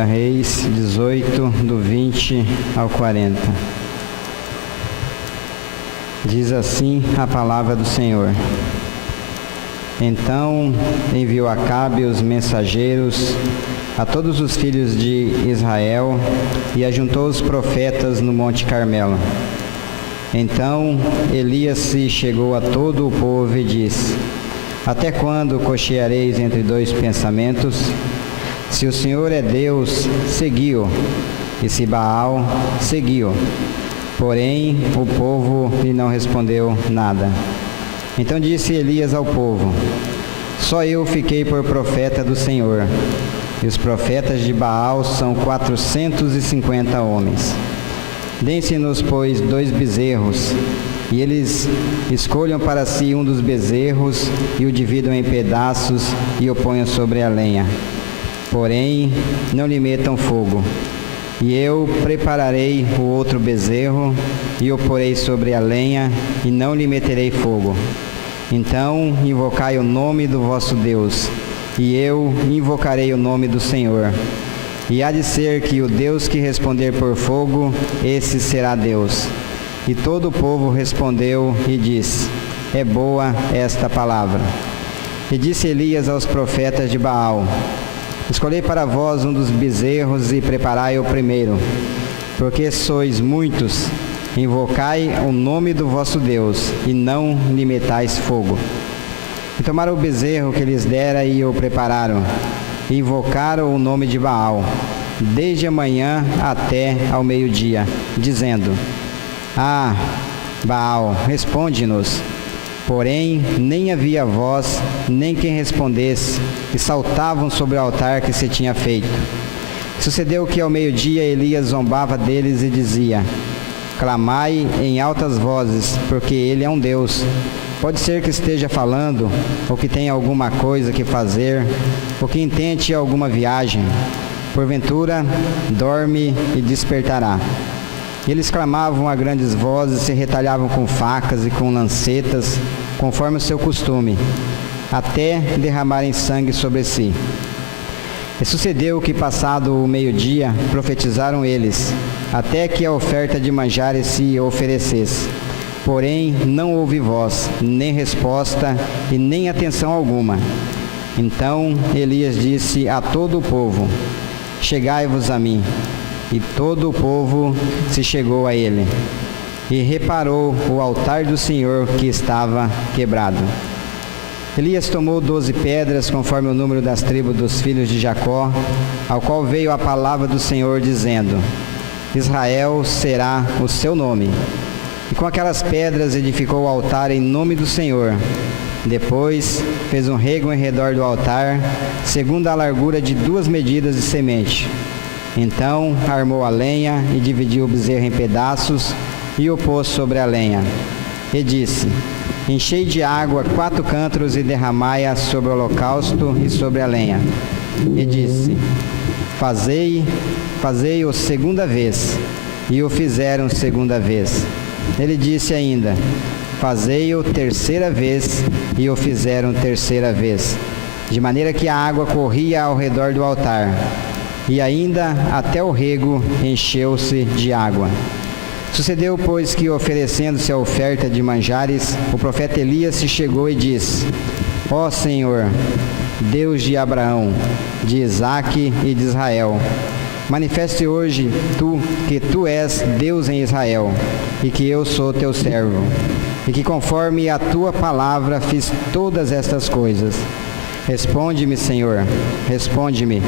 1 Reis 18, do 20 ao 40. Diz assim a palavra do Senhor. Então enviou Acabe os mensageiros a todos os filhos de Israel e ajuntou os profetas no Monte Carmelo. Então Elias se chegou a todo o povo e disse: Até quando cocheareis entre dois pensamentos? Se o Senhor é Deus, segui-o, e se Baal, segui-o. Porém, o povo lhe não respondeu nada. Então disse Elias ao povo: Só eu fiquei por profeta do Senhor, e os profetas de Baal são 450 homens. Deem-se-nos, pois, 2 bezerros, e eles escolham para si um dos bezerros, e o dividam em pedaços, e o ponham sobre a lenha. Porém, não lhe metam fogo. E eu prepararei o outro bezerro, e o porei sobre a lenha, e não lhe meterei fogo. Então invocai o nome do vosso Deus, e eu invocarei o nome do Senhor. E há de ser que o Deus que responder por fogo, esse será Deus. E todo o povo respondeu e disse: É boa esta palavra. E disse Elias aos profetas de Baal: Escolhei para vós um dos bezerros e preparai-o primeiro, porque sois muitos. Invocai o nome do vosso Deus, e não lhe metais fogo. E tomaram o bezerro que lhes dera e o prepararam, e invocaram o nome de Baal, desde a manhã até ao meio-dia, dizendo: Ah, Baal, responde-nos. Porém, nem havia voz, nem quem respondesse, e saltavam sobre o altar que se tinha feito. Sucedeu que ao meio-dia Elias zombava deles e dizia: Clamai em altas vozes, porque ele é um Deus. Pode ser que esteja falando, ou que tenha alguma coisa que fazer, ou que intente alguma viagem. Porventura, dorme e despertará. Eles clamavam a grandes vozes, se retalhavam com facas e com lancetas, conforme o seu costume, até derramarem sangue sobre si. E sucedeu que, passado o meio-dia, profetizaram eles, até que a oferta de manjares se oferecesse. Porém, não houve voz, nem resposta, e nem atenção alguma. Então Elias disse a todo o povo: Chegai-vos a mim. E todo o povo se chegou a ele, e reparou o altar do Senhor que estava quebrado. Elias tomou 12 pedras, conforme o número das tribos dos filhos de Jacó, ao qual veio a palavra do Senhor, dizendo: Israel será o seu nome. E com aquelas pedras edificou o altar em nome do Senhor. Depois fez um rego em redor do altar, segundo a largura de 2 medidas de semente. Então armou a lenha e dividiu o bezerro em pedaços e o pôs sobre a lenha. E disse: Enchei de água 4 cântaros e derramai-a sobre o holocausto e sobre a lenha. E disse: Fazei-o segunda vez. E o fizeram segunda vez. Ele disse ainda: Fazei-o terceira vez. E o fizeram terceira vez. De maneira que a água corria ao redor do altar. E ainda até o rego encheu-se de água. Sucedeu, pois, que, oferecendo-se a oferta de manjares, o profeta Elias se chegou e disse: Ó Senhor, Deus de Abraão, de Isaque e de Israel, manifeste hoje que tu és Deus em Israel, e que eu sou teu servo, e que conforme a tua palavra fiz todas estas coisas. Responde-me, Senhor, responde-me,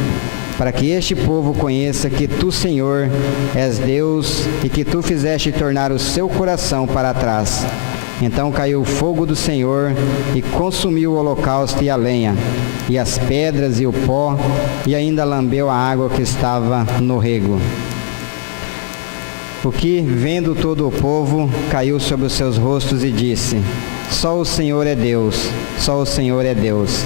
para que este povo conheça que tu, Senhor, és Deus, e que tu fizeste tornar o seu coração para trás. Então caiu o fogo do Senhor, e consumiu o holocausto e a lenha, e as pedras e o pó, e ainda lambeu a água que estava no rego. O que, vendo todo o povo, caiu sobre os seus rostos e disse: Só o Senhor é Deus, só o Senhor é Deus.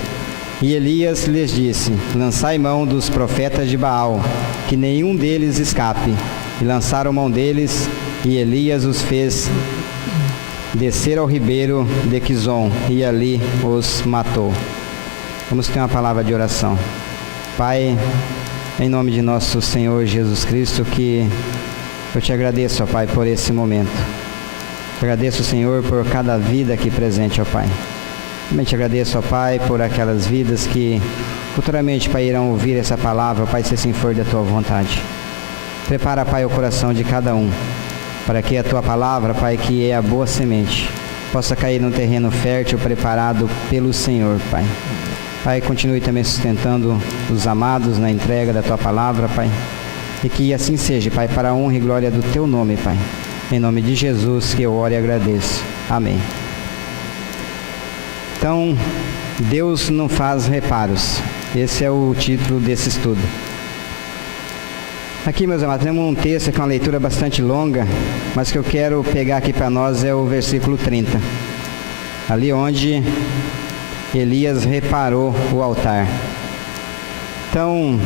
E Elias lhes disse: Lançai mão dos profetas de Baal, que nenhum deles escape. E lançaram mão deles, e Elias os fez descer ao ribeiro de Quizon, e ali os matou. Vamos ter uma palavra de oração. Pai, em nome de nosso Senhor Jesus Cristo, que eu te agradeço, ó Pai, por esse momento. Agradeço, Senhor, por cada vida aqui presente, ó Pai. Também te agradeço, ó Pai, por aquelas vidas que futuramente, Pai, irão ouvir essa palavra, ó Pai, se assim for da Tua vontade. Prepara, Pai, o coração de cada um, para que a Tua palavra, Pai, que é a boa semente, possa cair num terreno fértil preparado pelo Senhor, Pai. Pai, continue também sustentando os amados na entrega da Tua palavra, Pai. E que assim seja, Pai, para a honra e glória do Teu nome, Pai. Em nome de Jesus que eu oro e agradeço. Amém. Então, Deus não faz reparos. Esse é o título desse estudo. Aqui, meus amados, temos um texto com uma leitura bastante longa, mas que eu quero pegar aqui para nós é o versículo 30. Ali onde Elias reparou o altar. Então,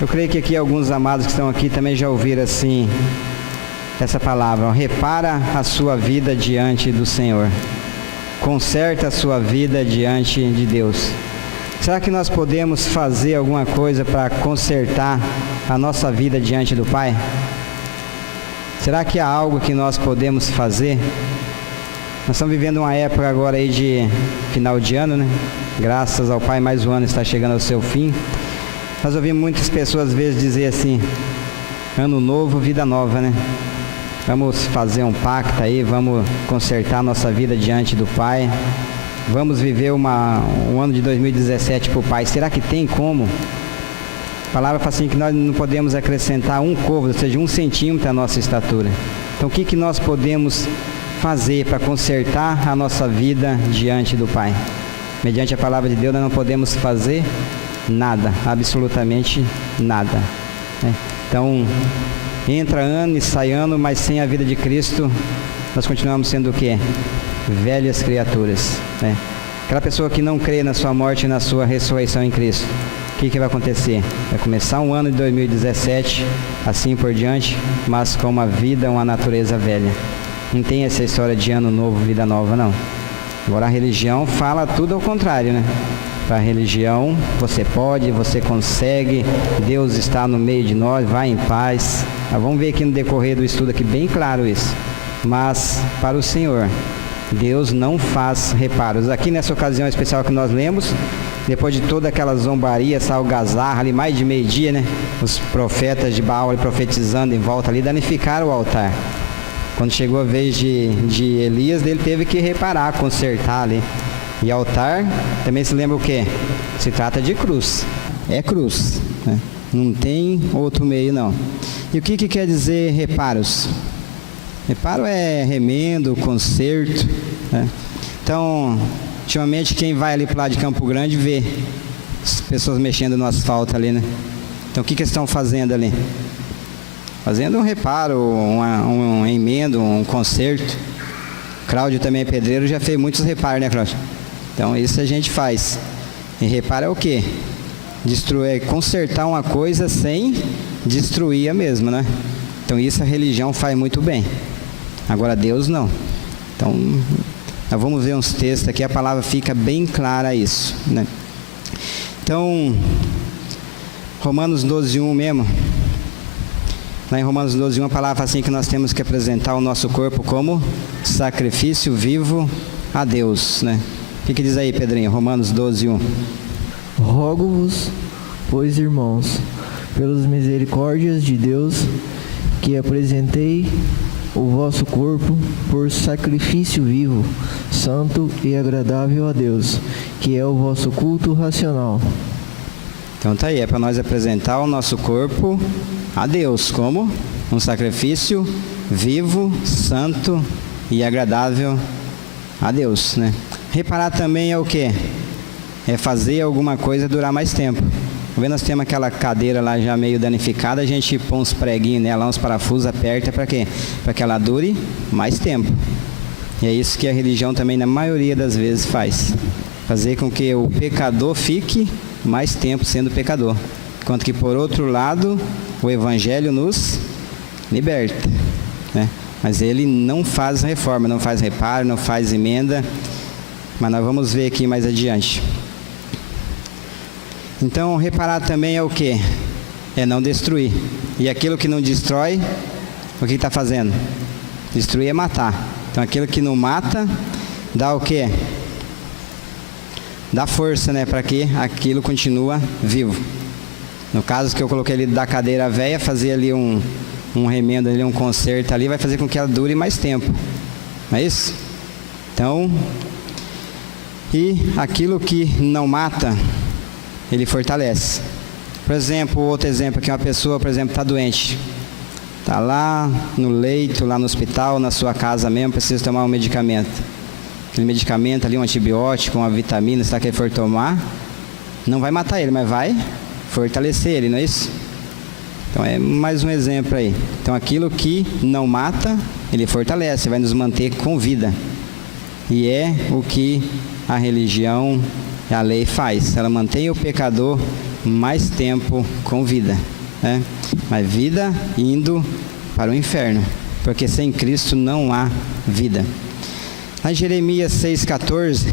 eu creio que aqui alguns amados que estão aqui também já ouviram assim essa palavra: repara a sua vida diante do Senhor, conserta a sua vida diante de Deus. Será que nós podemos fazer alguma coisa para consertar a nossa vida diante do Pai? Será que há algo que nós podemos fazer? Nós estamos vivendo uma época agora aí de final de ano, né? Graças ao Pai, mais um ano está chegando ao seu fim. Nós ouvimos muitas pessoas às vezes dizer assim: ano novo, vida nova, né? Vamos fazer um pacto aí, vamos consertar a nossa vida diante do Pai. Vamos viver um ano de 2017 para o Pai. Será que tem como? A palavra fala assim que nós não podemos acrescentar um côvado, ou seja, 1 centímetro à nossa estatura. Então o que nós podemos fazer para consertar a nossa vida diante do Pai? Mediante a palavra de Deus nós não podemos fazer nada, absolutamente nada, né? Então, entra ano e sai ano, mas sem a vida de Cristo, nós continuamos sendo o quê? Velhas criaturas, né? Aquela pessoa que não crê na sua morte e na sua ressurreição em Cristo, o que vai acontecer? Vai começar um ano de 2017, assim por diante, mas com uma vida, uma natureza velha. Não tem essa história de ano novo, vida nova, não. Agora a religião fala tudo ao contrário, né? Para a religião, você pode, você consegue, Deus está no meio de nós, vai em paz. Vamos ver aqui no decorrer do estudo aqui bem claro isso. Mas para o Senhor, Deus não faz reparos. Aqui nessa ocasião especial que nós lemos, depois de toda aquela zombaria, essa algazarra ali, mais de meio-dia, né? Os profetas de Baal ali, profetizando em volta ali, danificaram o altar. Quando chegou a vez de Elias, ele teve que reparar, consertar ali. E altar, também se lembra o quê? Se trata de cruz. É cruz, né? Não tem outro meio, não. E o que quer dizer reparos? Reparo é remendo, conserto, né? Então, ultimamente quem vai ali para lá de Campo Grande vê as pessoas mexendo no asfalto ali, né? Então o que eles estão fazendo ali? Fazendo um reparo, um emendo, um conserto. Cláudio também é pedreiro, já fez muitos reparos, né, Cláudio? Então isso a gente faz. E reparo é o quê? Destruir, consertar uma coisa sem destruir a mesma, né? Então isso a religião faz muito bem. Agora Deus não. Então, nós vamos ver uns textos aqui, a palavra fica bem clara isso, né? Então, Romanos 12:1 mesmo. Lá em Romanos 12:1 a palavra fala assim que nós temos que apresentar o nosso corpo como sacrifício vivo a Deus, né? O que diz aí, Pedrinho? Romanos 12:1. Rogo-vos, pois, irmãos, pelas misericórdias de Deus, que apresentei o vosso corpo por sacrifício vivo, santo e agradável a Deus, que é o vosso culto racional. Então tá aí, é para nós apresentar o nosso corpo a Deus como um sacrifício vivo, santo e agradável a Deus, né? Reparar também é o quê? É fazer alguma coisa durar mais tempo. Nós temos aquela cadeira lá já meio danificada, a gente põe uns preguinhos nela, uns parafusos, aperta para quê? Para que ela dure mais tempo. E é isso que a religião também, na maioria das vezes, faz. Fazer com que o pecador fique mais tempo sendo pecador. Enquanto que, por outro lado, o Evangelho nos liberta, né? Mas ele não faz reforma, não faz reparo, não faz emenda. Mas nós vamos ver aqui mais adiante. Então, reparar também é o quê? É não destruir. E aquilo que não destrói, o que está fazendo? Destruir é matar. Então, aquilo que não mata, dá o quê? Dá força, né? Para que aquilo continua vivo. No caso que eu coloquei ali da cadeira velha, fazer ali um remendo, ali, um conserto ali, vai fazer com que ela dure mais tempo. Não é isso? Então, e aquilo que não mata, ele fortalece. Por exemplo, outro exemplo aqui, uma pessoa, por exemplo, está doente. Está lá no leito, lá no hospital, na sua casa mesmo, precisa tomar um medicamento. Aquele medicamento ali, um antibiótico, uma vitamina, se ele for tomar, não vai matar ele, mas vai fortalecer ele, não é isso? Então é mais um exemplo aí. Então aquilo que não mata, ele fortalece, vai nos manter com vida. E é o que a religião, a lei faz. Ela mantém o pecador mais tempo com vida, né? Mas vida indo para o inferno, porque sem Cristo não há vida. Em Jeremias 6,14,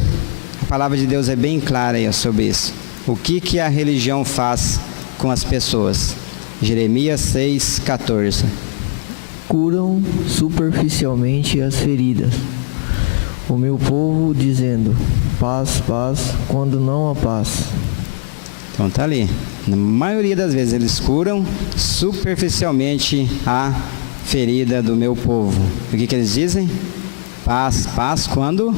a palavra de Deus é bem clara aí sobre isso. O que a religião faz com as pessoas? Jeremias 6,14. Curam superficialmente as feridas. O meu povo dizendo, paz, paz, quando não há paz. Então está ali. Na maioria das vezes eles curam superficialmente a ferida do meu povo. O que eles dizem? Paz, paz, quando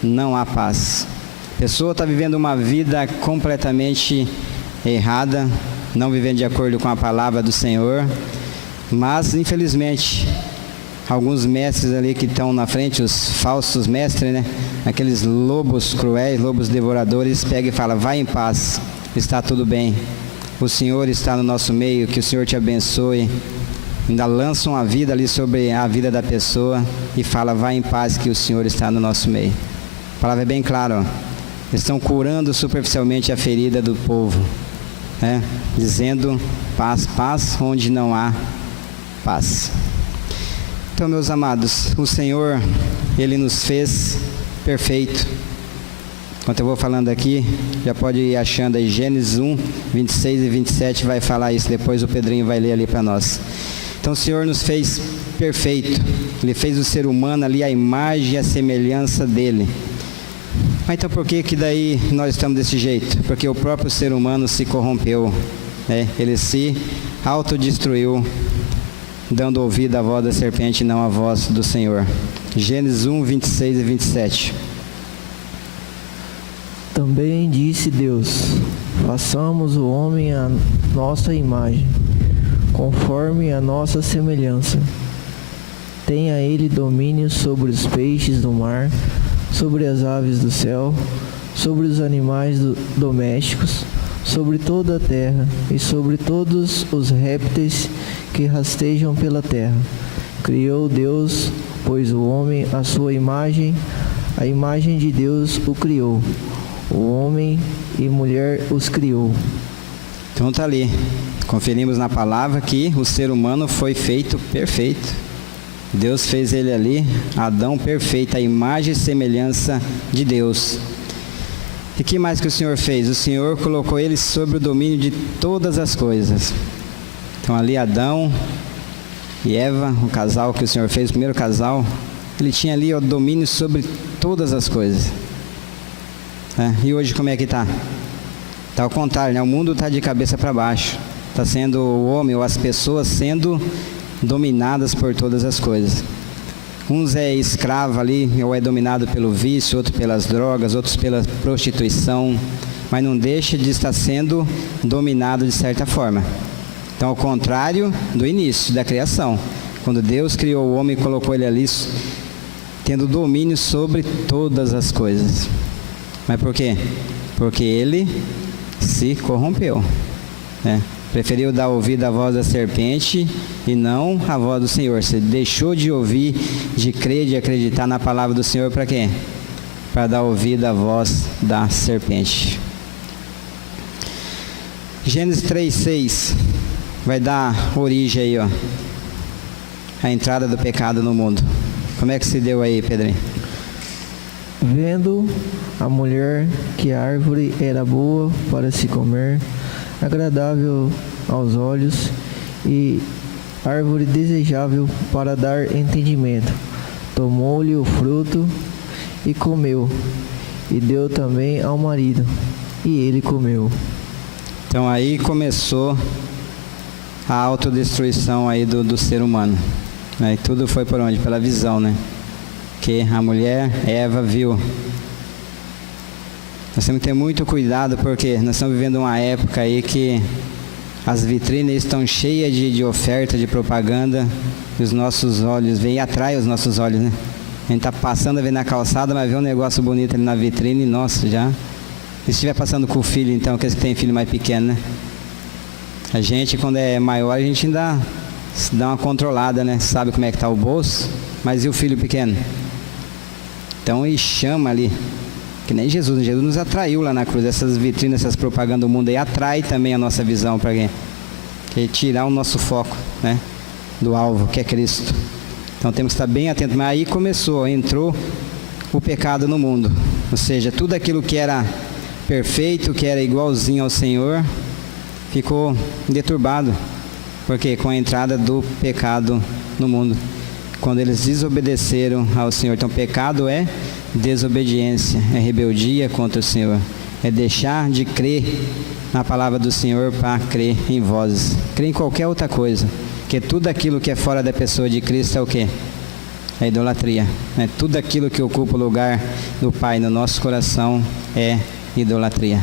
não há paz. A pessoa está vivendo uma vida completamente errada, não vivendo de acordo com a palavra do Senhor, mas infelizmente alguns mestres ali que estão na frente, os falsos mestres, né? Aqueles lobos cruéis, lobos devoradores, pegam e falam, vai em paz, está tudo bem, o Senhor está no nosso meio, que o Senhor te abençoe. Ainda lançam a vida ali sobre a vida da pessoa e fala, vai em paz que o Senhor está no nosso meio. A palavra é bem clara, ó. Eles estão curando superficialmente a ferida do povo, né? Dizendo paz, paz, onde não há paz. Então, meus amados, o Senhor, Ele nos fez perfeito. Enquanto eu vou falando aqui, já pode ir achando aí, Gênesis 1, 26 e 27 vai falar isso, depois o Pedrinho vai ler ali para nós. Então o Senhor nos fez perfeito, Ele fez o ser humano ali a imagem e a semelhança dEle. Mas então por que daí nós estamos desse jeito? Porque o próprio ser humano se corrompeu, né? Ele se autodestruiu, dando ouvido à voz da serpente e não à voz do Senhor. Gênesis 1, 26 e 27. Também disse Deus, façamos o homem à nossa imagem, conforme a nossa semelhança. Tenha ele domínio sobre os peixes do mar, sobre as aves do céu, sobre os animais domésticos, sobre toda a terra e sobre todos os répteis que rastejam pela terra. Criou Deus, pois o homem à sua imagem, a imagem de Deus o criou. O homem e mulher os criou. Então está ali. Conferimos na palavra que o ser humano foi feito perfeito. Deus fez ele ali, Adão perfeito, a imagem e semelhança de Deus. E que mais que o Senhor fez? O Senhor colocou ele sobre o domínio de todas as coisas. Então ali Adão e Eva, o casal que o Senhor fez, o primeiro casal, ele tinha ali o domínio sobre todas as coisas. E hoje como é que está? Está ao contrário, né? O mundo está de cabeça para baixo. Está sendo o homem ou as pessoas sendo dominadas por todas as coisas. Uns é escravo ali, ou é dominado pelo vício, outro pelas drogas, outros pela prostituição, mas não deixa de estar sendo dominado de certa forma. Então, ao contrário do início da criação, quando Deus criou o homem e colocou ele ali, tendo domínio sobre todas as coisas. Mas por quê? Porque ele se corrompeu, né? Preferiu dar ouvido à voz da serpente e não à voz do Senhor. Você deixou de ouvir, de crer, de acreditar na palavra do Senhor para quê? Para dar ouvido à voz da serpente. Gênesis 3:6 vai dar origem aí, ó, à entrada do pecado no mundo. Como é que se deu aí, Pedrinho? Vendo a mulher que a árvore era boa para se comer, agradável aos olhos e árvore desejável para dar entendimento, tomou-lhe o fruto e comeu, e deu também ao marido, e ele comeu. Então aí começou a autodestruição aí do ser humano. E tudo foi por onde? Pela visão, né? Que a mulher, Eva, viu. Nós temos que ter muito cuidado, porque nós estamos vivendo uma época aí que as vitrines estão cheias de oferta, de propaganda, e os nossos olhos vêm e atrai os nossos olhos, né? A gente está passando a ver na calçada, mas vê um negócio bonito ali na vitrine, nossa, já. E se estiver passando com o filho, então, aqueles que tem filho mais pequeno, né? A gente, quando é maior, a gente ainda dá uma controlada, né? Sabe como é que está o bolso, mas e o filho pequeno? Então, e chama ali, que nem Jesus. Jesus nos atraiu lá na cruz. Essas vitrinas, essas propagandas do mundo aí, atrai também a nossa visão para quê? Que tirar o nosso foco, né? Do alvo, que é Cristo. Então, temos que estar bem atentos. Mas aí entrou o pecado no mundo. Ou seja, tudo aquilo que era perfeito, que era igualzinho ao Senhor, ficou deturbado. Porque com a entrada do pecado no mundo, quando eles desobedeceram ao Senhor. Então, pecado é desobediência, é rebeldia contra o Senhor, é deixar de crer na palavra do Senhor para crer em vozes, crer em qualquer outra coisa, porque tudo aquilo que é fora da pessoa de Cristo é o quê? É idolatria, né? Tudo aquilo que ocupa o lugar do Pai no nosso coração é idolatria.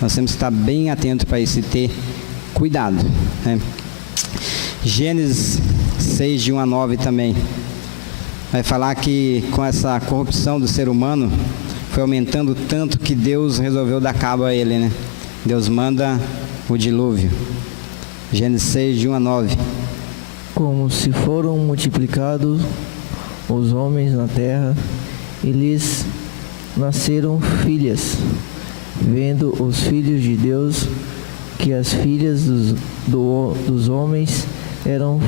Nós temos que estar bem atentos para isso e ter cuidado, né? Gênesis 6, de 1 a 9 também, vai falar que com essa corrupção do ser humano, foi aumentando tanto que Deus resolveu dar cabo a ele, né? Deus manda o dilúvio. Gênesis 6, de 1 a 9. Como se foram multiplicados os homens na terra, e lhes nasceram filhas, vendo os filhos de Deus que as filhas dos homens eram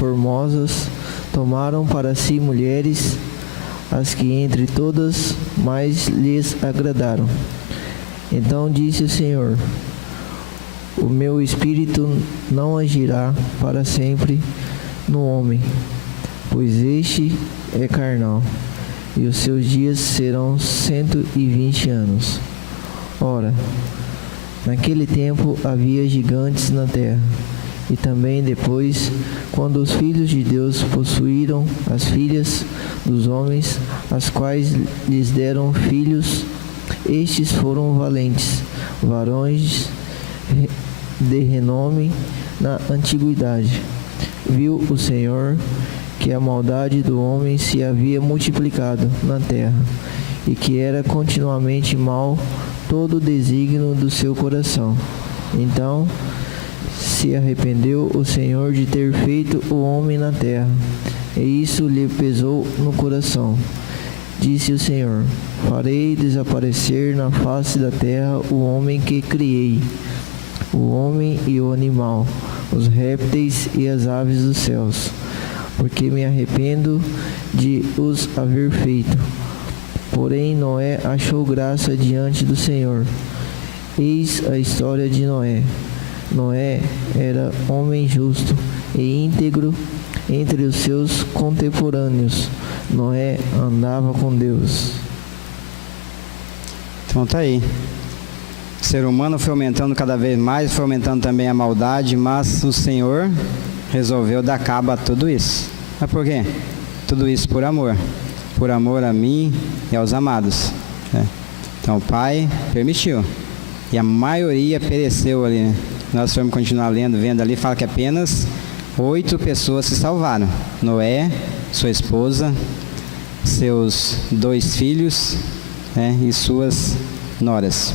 formosas, tomaram para si mulheres, as que entre todas mais lhes agradaram. Então disse o Senhor: o meu espírito não agirá para sempre no homem, pois este é carnal, e os seus dias serão 120 anos. Ora, naquele tempo havia gigantes na terra, e também depois, quando os filhos de Deus possuíram as filhas dos homens, as quais lhes deram filhos, estes foram valentes, varões de renome na antiguidade. Viu o Senhor que a maldade do homem se havia multiplicado na terra, e que era continuamente mau todo o desígnio do seu coração. Então se arrependeu o Senhor de ter feito o homem na terra, e isso lhe pesou no coração. Disse o Senhor: farei desaparecer na face da terra o homem que criei, o homem e o animal, os répteis e as aves dos céus, porque me arrependo de os haver feito. Porém Noé achou graça diante do Senhor. Eis a história de Noé. Noé era homem justo e íntegro entre os seus contemporâneos. Noé andava com Deus. Então tá aí. O ser humano foi aumentando cada vez mais, foi aumentando também a maldade, mas o Senhor resolveu dar cabo a tudo isso. Mas por quê? Tudo isso por amor a mim e aos amados, né? Então o Pai permitiu, e a maioria pereceu ali, né? Nós vamos continuar lendo, vendo ali, fala que apenas 8 pessoas se salvaram: Noé, sua esposa, seus 2 filhos, né, e suas noras.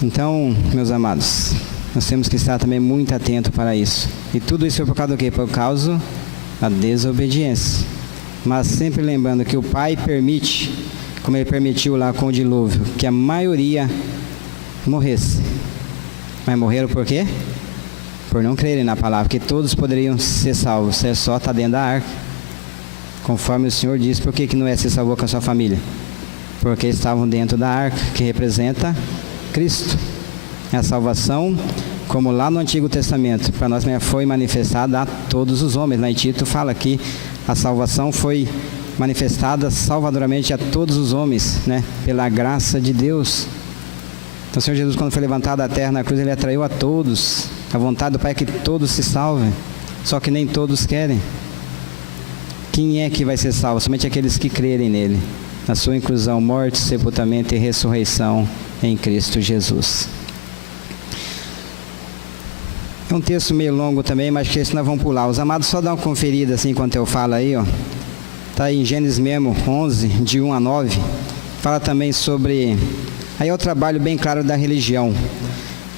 Então, meus amados, nós temos que estar também muito atentos para isso. E tudo isso foi por causa do quê? Por causa da desobediência. Mas sempre lembrando que o Pai permite, como Ele permitiu lá com o dilúvio, que a maioria morresse. Mas morreram por quê? Por não crerem na palavra, que todos poderiam ser salvos, é só estar dentro da arca. Conforme o Senhor disse, por que Noé se salvou com a sua família? Porque estavam dentro da arca, que representa Cristo. A salvação, como lá no Antigo Testamento, para nós foi manifestada a todos os homens. Lá em Tito fala que a salvação foi manifestada salvadoramente a todos os homens, né? Pela graça de Deus. Então o Senhor Jesus, quando foi levantado da terra na cruz, Ele atraiu a todos. A vontade do Pai é que todos se salvem, só que nem todos querem. Quem é que vai ser salvo? Somente aqueles que crerem nele, na sua inclusão, morte, sepultamento e ressurreição em Cristo Jesus. É um texto meio longo também, mas que esse nós vamos pular. Os amados, só dá uma conferida assim enquanto eu falo aí, ó. Está em Gênesis mesmo, 11, de 1 a 9. Fala também sobre... Aí é o trabalho bem claro da religião.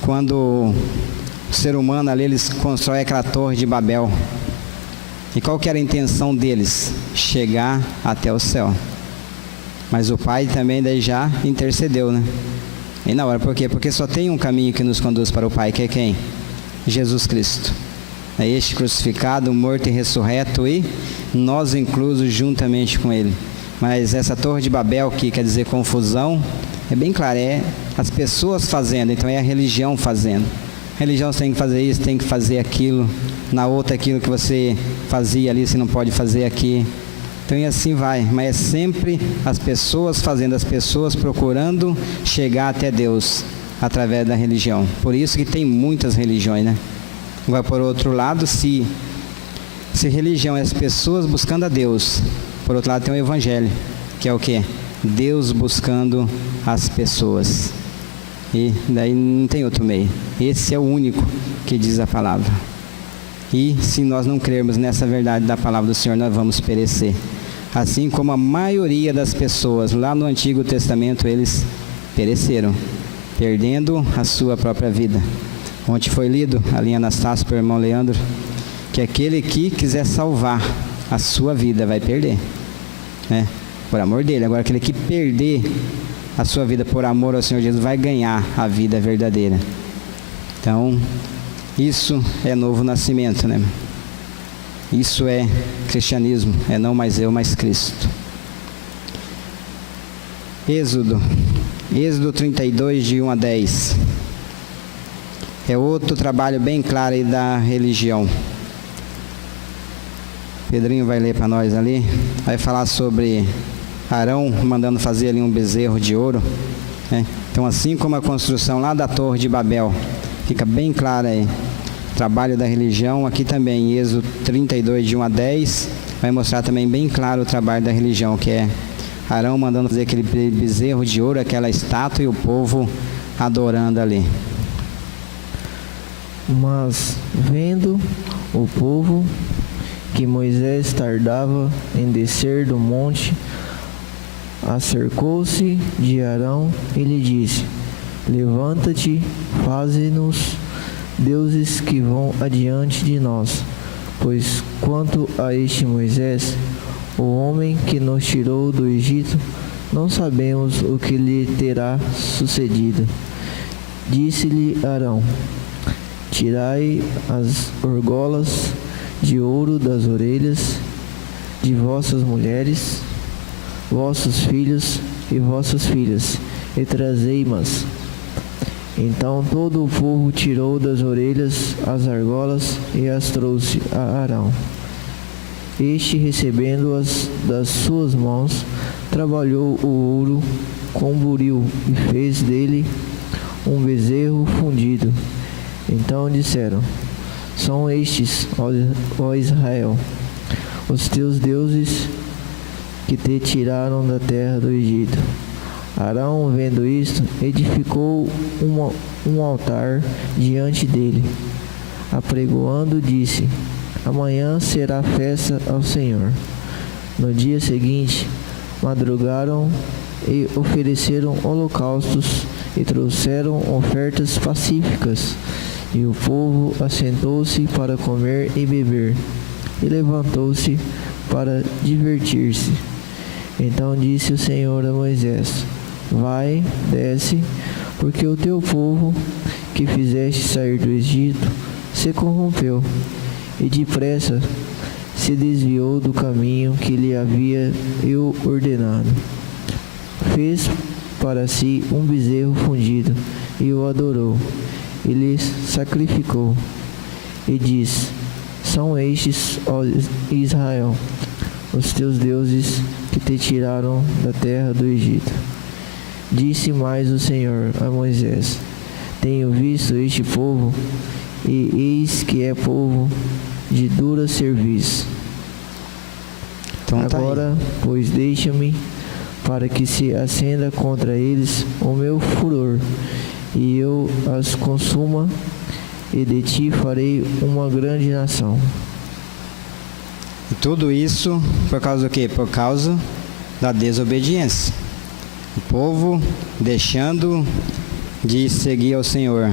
Quando o ser humano ali, eles constroem aquela torre de Babel. E qual que era a intenção deles? Chegar até o céu. Mas o Pai também daí já intercedeu, né? E na hora, por quê? Porque só tem um caminho que nos conduz para o Pai, que é quem? Jesus Cristo. É este crucificado, morto e ressurreto, e nós inclusos juntamente com Ele. Mas essa torre de Babel, que quer dizer confusão, é bem claro, é as pessoas fazendo, então é a religião fazendo. A religião você tem que fazer isso, tem que fazer aquilo, na outra aquilo que você fazia ali, você não pode fazer aqui. Então e assim vai, mas é sempre as pessoas fazendo, as pessoas procurando chegar até Deus através da religião. Por isso que tem muitas religiões, né? Vai por outro lado, se religião é as pessoas buscando a Deus, por outro lado tem o Evangelho, que é o quê? Deus buscando as pessoas. E daí não tem outro meio. Esse é o único que diz a palavra. E se nós não crermos nessa verdade da palavra do Senhor, nós vamos perecer. Assim como a maioria das pessoas lá no Antigo Testamento, eles pereceram, perdendo a sua própria vida. Ontem foi lido, ali em Anastácio, pelo irmão Leandro, que aquele que quiser salvar a sua vida vai perder, né? Por amor dele. Agora aquele que perder a sua vida por amor ao Senhor Jesus vai ganhar a vida verdadeira. Então, isso é novo nascimento, né? Isso é cristianismo, é não mais eu, mas Cristo. Êxodo 32, de 1 a 10. É outro trabalho bem claro aí da religião. Pedrinho vai ler para nós ali, vai falar sobre Arão mandando fazer ali um bezerro de ouro, né? Então, assim como a construção lá da Torre de Babel, fica bem claro aí, trabalho da religião, aqui também, em Êxodo 32, de 1 a 10, vai mostrar também bem claro o trabalho da religião, que é Arão mandando fazer aquele bezerro de ouro, aquela estátua, e o povo adorando ali. Mas, vendo o povo que Moisés tardava em descer do monte, acercou-se de Arão e lhe disse: Levanta-te, faze-nos deuses que vão adiante de nós, pois quanto a este Moisés, o homem que nos tirou do Egito, não sabemos o que lhe terá sucedido. Disse-lhe Arão: Tirai as argolas de ouro das orelhas de vossas mulheres, vossos filhos e vossas filhas, e trazei-mas. Então todo o povo tirou das orelhas as argolas e as trouxe a Arão. Este, recebendo-as das suas mãos, trabalhou o ouro com buril e fez dele um bezerro fundido. Então disseram: São estes, ó Israel, os teus deuses que te tiraram da terra do Egito. Arão, vendo isto, edificou um altar diante dele. Apregoando, disse: Amanhã será festa ao Senhor. No dia seguinte, madrugaram e ofereceram holocaustos e trouxeram ofertas pacíficas. E o povo assentou-se para comer e beber, e levantou-se para divertir-se. Então disse o Senhor a Moisés: Vai, desce, porque o teu povo, que fizeste sair do Egito, se corrompeu, e depressa se desviou do caminho que lhe havia eu ordenado. Fez para si um bezerro fundido e o adorou. E lhe sacrificou. E disse: São estes, ó Israel, os teus deuses que te tiraram da terra do Egito. Disse mais o Senhor a Moisés: Tenho visto este povo, e eis que é povo de dura serviço. Então, agora, pois, deixa-me, para que se acenda contra eles o meu furor, e eu as consuma, e de ti farei uma grande nação. E tudo isso por causa do quê? Por causa da desobediência. O povo deixando de seguir ao Senhor,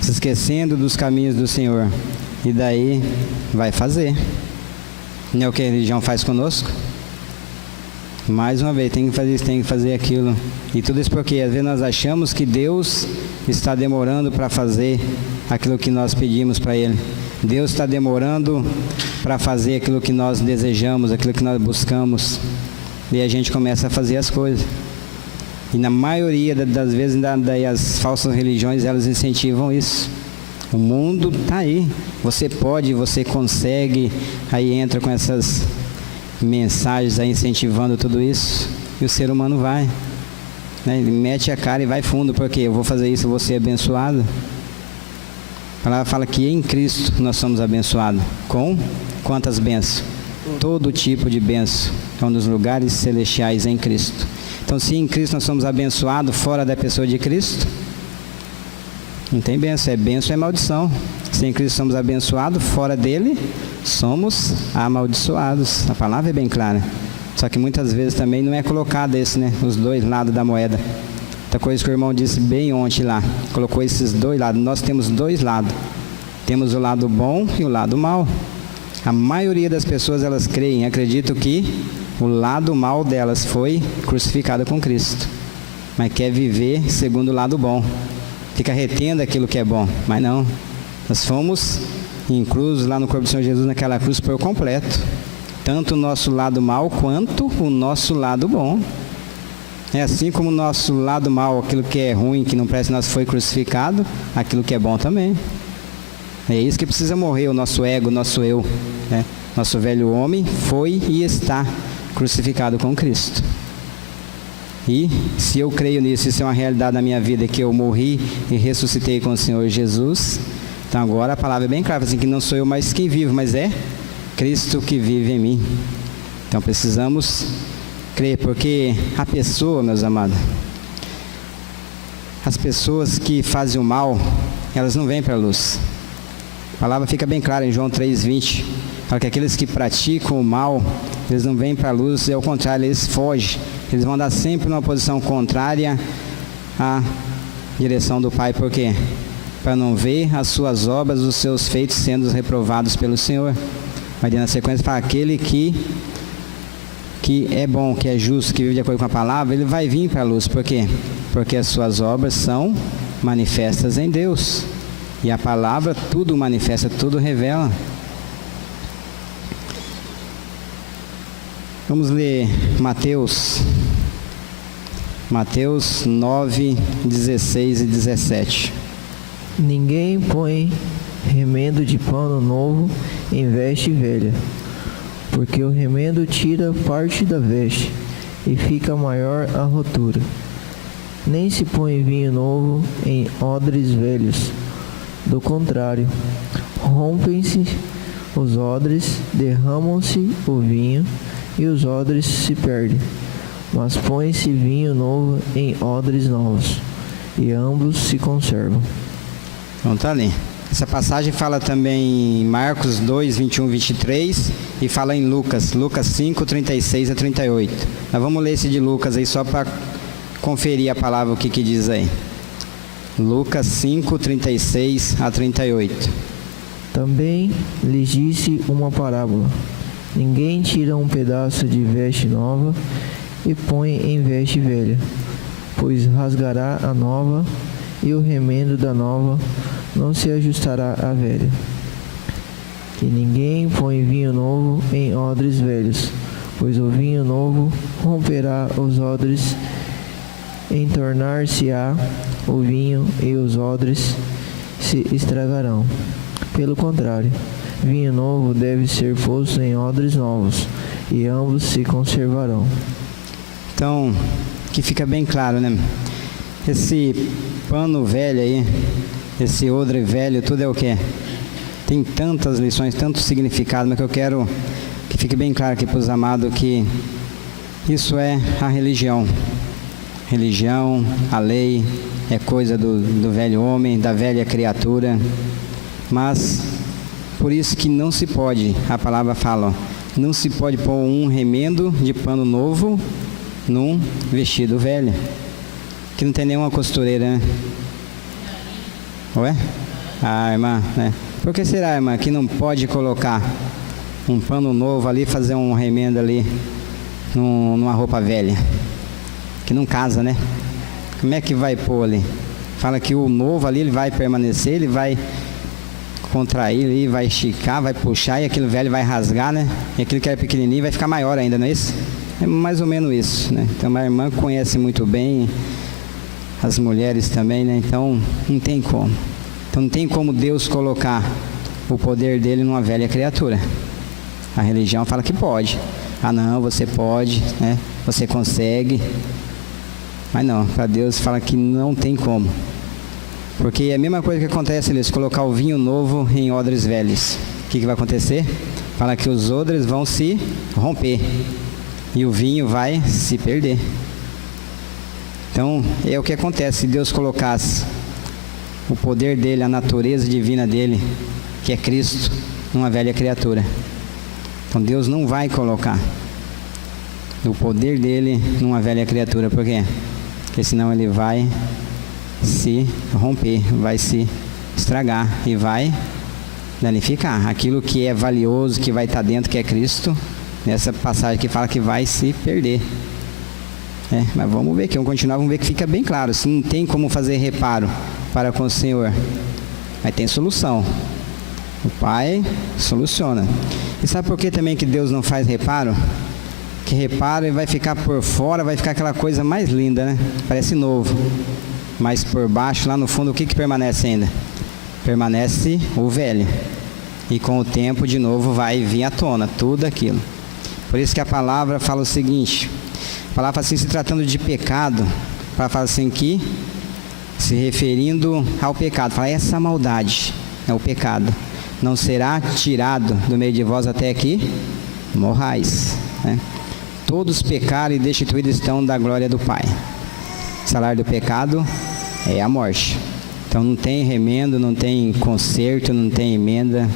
se esquecendo dos caminhos do Senhor. E daí vai fazer. Não é o que a religião faz conosco? Mais uma vez, tem que fazer isso, tem que fazer aquilo. E tudo isso porque às vezes nós achamos que Deus está demorando para fazer aquilo que nós pedimos para Ele. Deus está demorando para fazer aquilo que nós desejamos, aquilo que nós buscamos. E a gente começa a fazer as coisas. E na maioria das vezes, daí as falsas religiões, elas incentivam isso. O mundo está aí. Você pode, você consegue. Aí entra com essas mensagens aí incentivando tudo isso. E o ser humano vai. Né? Ele mete a cara e vai fundo. Porque eu vou fazer isso, eu vou ser abençoado. A palavra fala que em Cristo nós somos abençoados. Com quantas bênçãos? Todo tipo de bênção. Então, nos lugares celestiais em Cristo. Então, se em Cristo nós somos abençoados fora da pessoa de Cristo, não tem bênção, é maldição. Se em Cristo somos abençoados, fora dele, somos amaldiçoados. A palavra é bem clara. Só que muitas vezes também não é colocado os dois lados da moeda. Outra coisa que o irmão disse bem ontem lá, colocou esses dois lados. Nós temos dois lados. Temos o lado bom e o lado mau. A maioria das pessoas, elas acreditam que o lado mal delas foi crucificado com Cristo. Mas quer viver segundo o lado bom. Fica retendo aquilo que é bom. Mas não. Nós fomos inclusos lá no corpo do Senhor Jesus, naquela cruz por completo. Tanto o nosso lado mal, quanto o nosso lado bom. É assim como o nosso lado mal, aquilo que é ruim, que não presta, nós foi crucificado, aquilo que é bom também. É isso que precisa morrer, o nosso ego, o nosso eu. Né? Nosso velho homem foi e está crucificado com Cristo. E se eu creio nisso, isso é uma realidade da minha vida, que eu morri e ressuscitei com o Senhor Jesus, então agora a palavra é bem clara, assim, que não sou eu mais quem vive, mas é Cristo que vive em mim. Então precisamos crer, porque a pessoa, meus amados, as pessoas que fazem o mal, elas não vêm para a luz. A palavra fica bem clara em João 3:20, fala que aqueles que praticam o mal, eles não vêm para a luz, é o contrário, eles fogem. Eles vão andar sempre numa posição contrária à direção do Pai. Por quê? Para não ver as suas obras, os seus feitos sendo reprovados pelo Senhor. Mas na sequência fala, aquele que é bom, que é justo, que vive de acordo com a palavra, ele vai vir para a luz. Por quê? Porque as suas obras são manifestas em Deus. E a palavra tudo manifesta, tudo revela. Vamos ler Mateus 9, 16 e 17. Ninguém põe remendo de pano novo em veste velha, porque o remendo tira parte da veste e fica maior a rotura. Nem se põe vinho novo em odres velhos. Do contrário, rompem-se os odres, derramam-se o vinho e os odres se perdem. Mas põe-se vinho novo em odres novos, e ambos se conservam. Então tá ali. Essa passagem fala também em Marcos 2, 21, 23 e fala em Lucas 5, 36 a 38. Nós vamos ler esse de Lucas aí só para conferir a palavra, o que diz aí. Lucas 5, 36 a 38. Também lhes disse uma parábola. Ninguém tira um pedaço de veste nova e põe em veste velha, pois rasgará a nova, e o remendo da nova não se ajustará à velha. E ninguém põe vinho novo em odres velhos, pois o vinho novo romperá os odres, entornar-se-á o vinho e os odres se estragarão. Pelo contrário, vinho novo deve ser posto em odres novos, e ambos se conservarão. Então, que fica bem claro, né? Esse pano velho aí, esse odre velho, tudo é o quê? Tem tantas lições, tanto significado, mas que eu quero que fique bem claro aqui para os amados que isso é a religião. Religião, a lei, é coisa do velho homem, da velha criatura. Mas, por isso que não se pode, a palavra fala, ó, não se pode pôr um remendo de pano novo num vestido velho. Que não tem nenhuma costureira, né? Ué? Ah, irmã, né? Por que será, irmã, que não pode colocar um pano novo ali, fazer um remendo ali numa roupa velha? Que não casa, né? Como é que vai pôr ali? Fala que o novo ali, ele vai permanecer, ele vai contrair ali, vai esticar, vai puxar, e aquilo velho vai rasgar, né? E aquilo que era pequenininho vai ficar maior ainda, não é isso? É mais ou menos isso, né? Então, a irmã conhece muito bem, as mulheres também, né? Então, não tem como. Então, não tem como Deus colocar o poder dele numa velha criatura. A religião fala que pode. Ah, não, você pode, né? Você consegue. Mas não, para Deus fala que não tem como. Porque é a mesma coisa que acontece ali, se colocar o vinho novo em odres velhos. O que vai acontecer? Fala que os odres vão se romper. E o vinho vai se perder. Então, é o que acontece se Deus colocasse o poder dele, a natureza divina dele, que é Cristo, numa velha criatura. Então, Deus não vai colocar o poder dele numa velha criatura. Por quê? Porque senão ele vai se romper, vai se estragar e vai danificar. Aquilo que é valioso, que vai estar dentro, que é Cristo, nessa passagem que fala que vai se perder. Mas vamos ver, que vamos continuar, vamos ver que fica bem claro. Se não tem como fazer reparo para com o Senhor, mas tem solução. O Pai soluciona. E sabe por que também que Deus não faz reparo? Que reparo e vai ficar por fora, vai ficar aquela coisa mais linda, né? Parece novo. Mas por baixo, lá no fundo, o que permanece ainda? Permanece o velho. E com o tempo, de novo, vai vir à tona tudo aquilo. Por isso que a palavra fala o seguinte. A palavra fala assim, se tratando de pecado, a palavra fala assim que, se referindo ao pecado, fala, essa maldade é o pecado. Não será tirado do meio de vós até que morrais. Né? Todos pecaram e destituídos estão da glória do Pai. O salário do pecado é a morte. Então não tem remendo, não tem conserto, não tem emenda,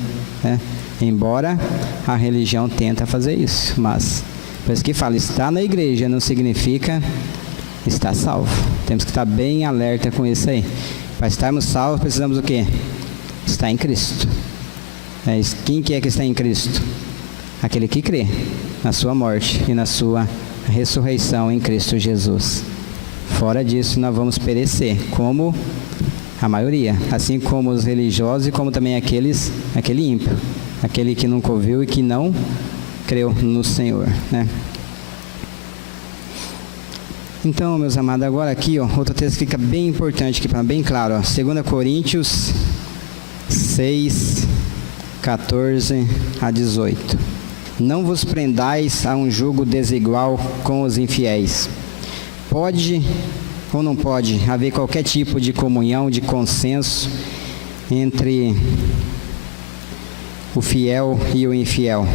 né? Embora a religião tenta fazer isso, mas por isso que fala, estar na igreja não significa estar salvo. Temos que estar bem alerta com isso aí. Para estarmos salvos precisamos o quê? Estar em Cristo. Quem que é que está em Cristo? Aquele que crê na sua morte e na sua ressurreição em Cristo Jesus. Fora disso nós vamos perecer, como a maioria, assim como os religiosos e como também aquele ímpio, aquele que nunca ouviu e que não creu no Senhor, né? Então, meus amados, agora aqui, ó, outro texto fica bem importante aqui, bem claro, ó, 2 Coríntios 6, 14 a 18. Não vos prendais a um jugo desigual com os infiéis. Pode ou não pode haver qualquer tipo de comunhão, de consenso entre o fiel e o infiel?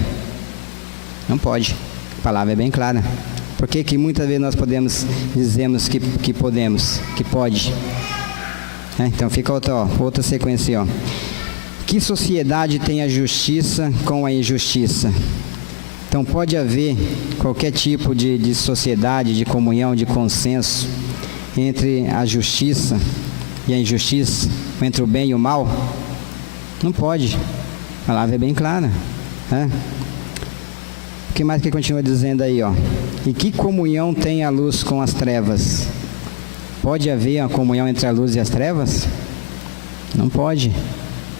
Não pode. A palavra é bem clara. Por que muitas vezes nós dizemos que podemos, que pode? Então fica outra sequência, ó. Que sociedade tem a justiça com a injustiça? Então pode haver qualquer tipo de sociedade, de comunhão, de consenso entre a justiça e a injustiça, entre o bem e o mal? Não pode. A palavra é bem clara. O que mais que continua dizendo aí, ó? E que comunhão tem a luz com as trevas? Pode haver uma comunhão entre a luz e as trevas? Não pode.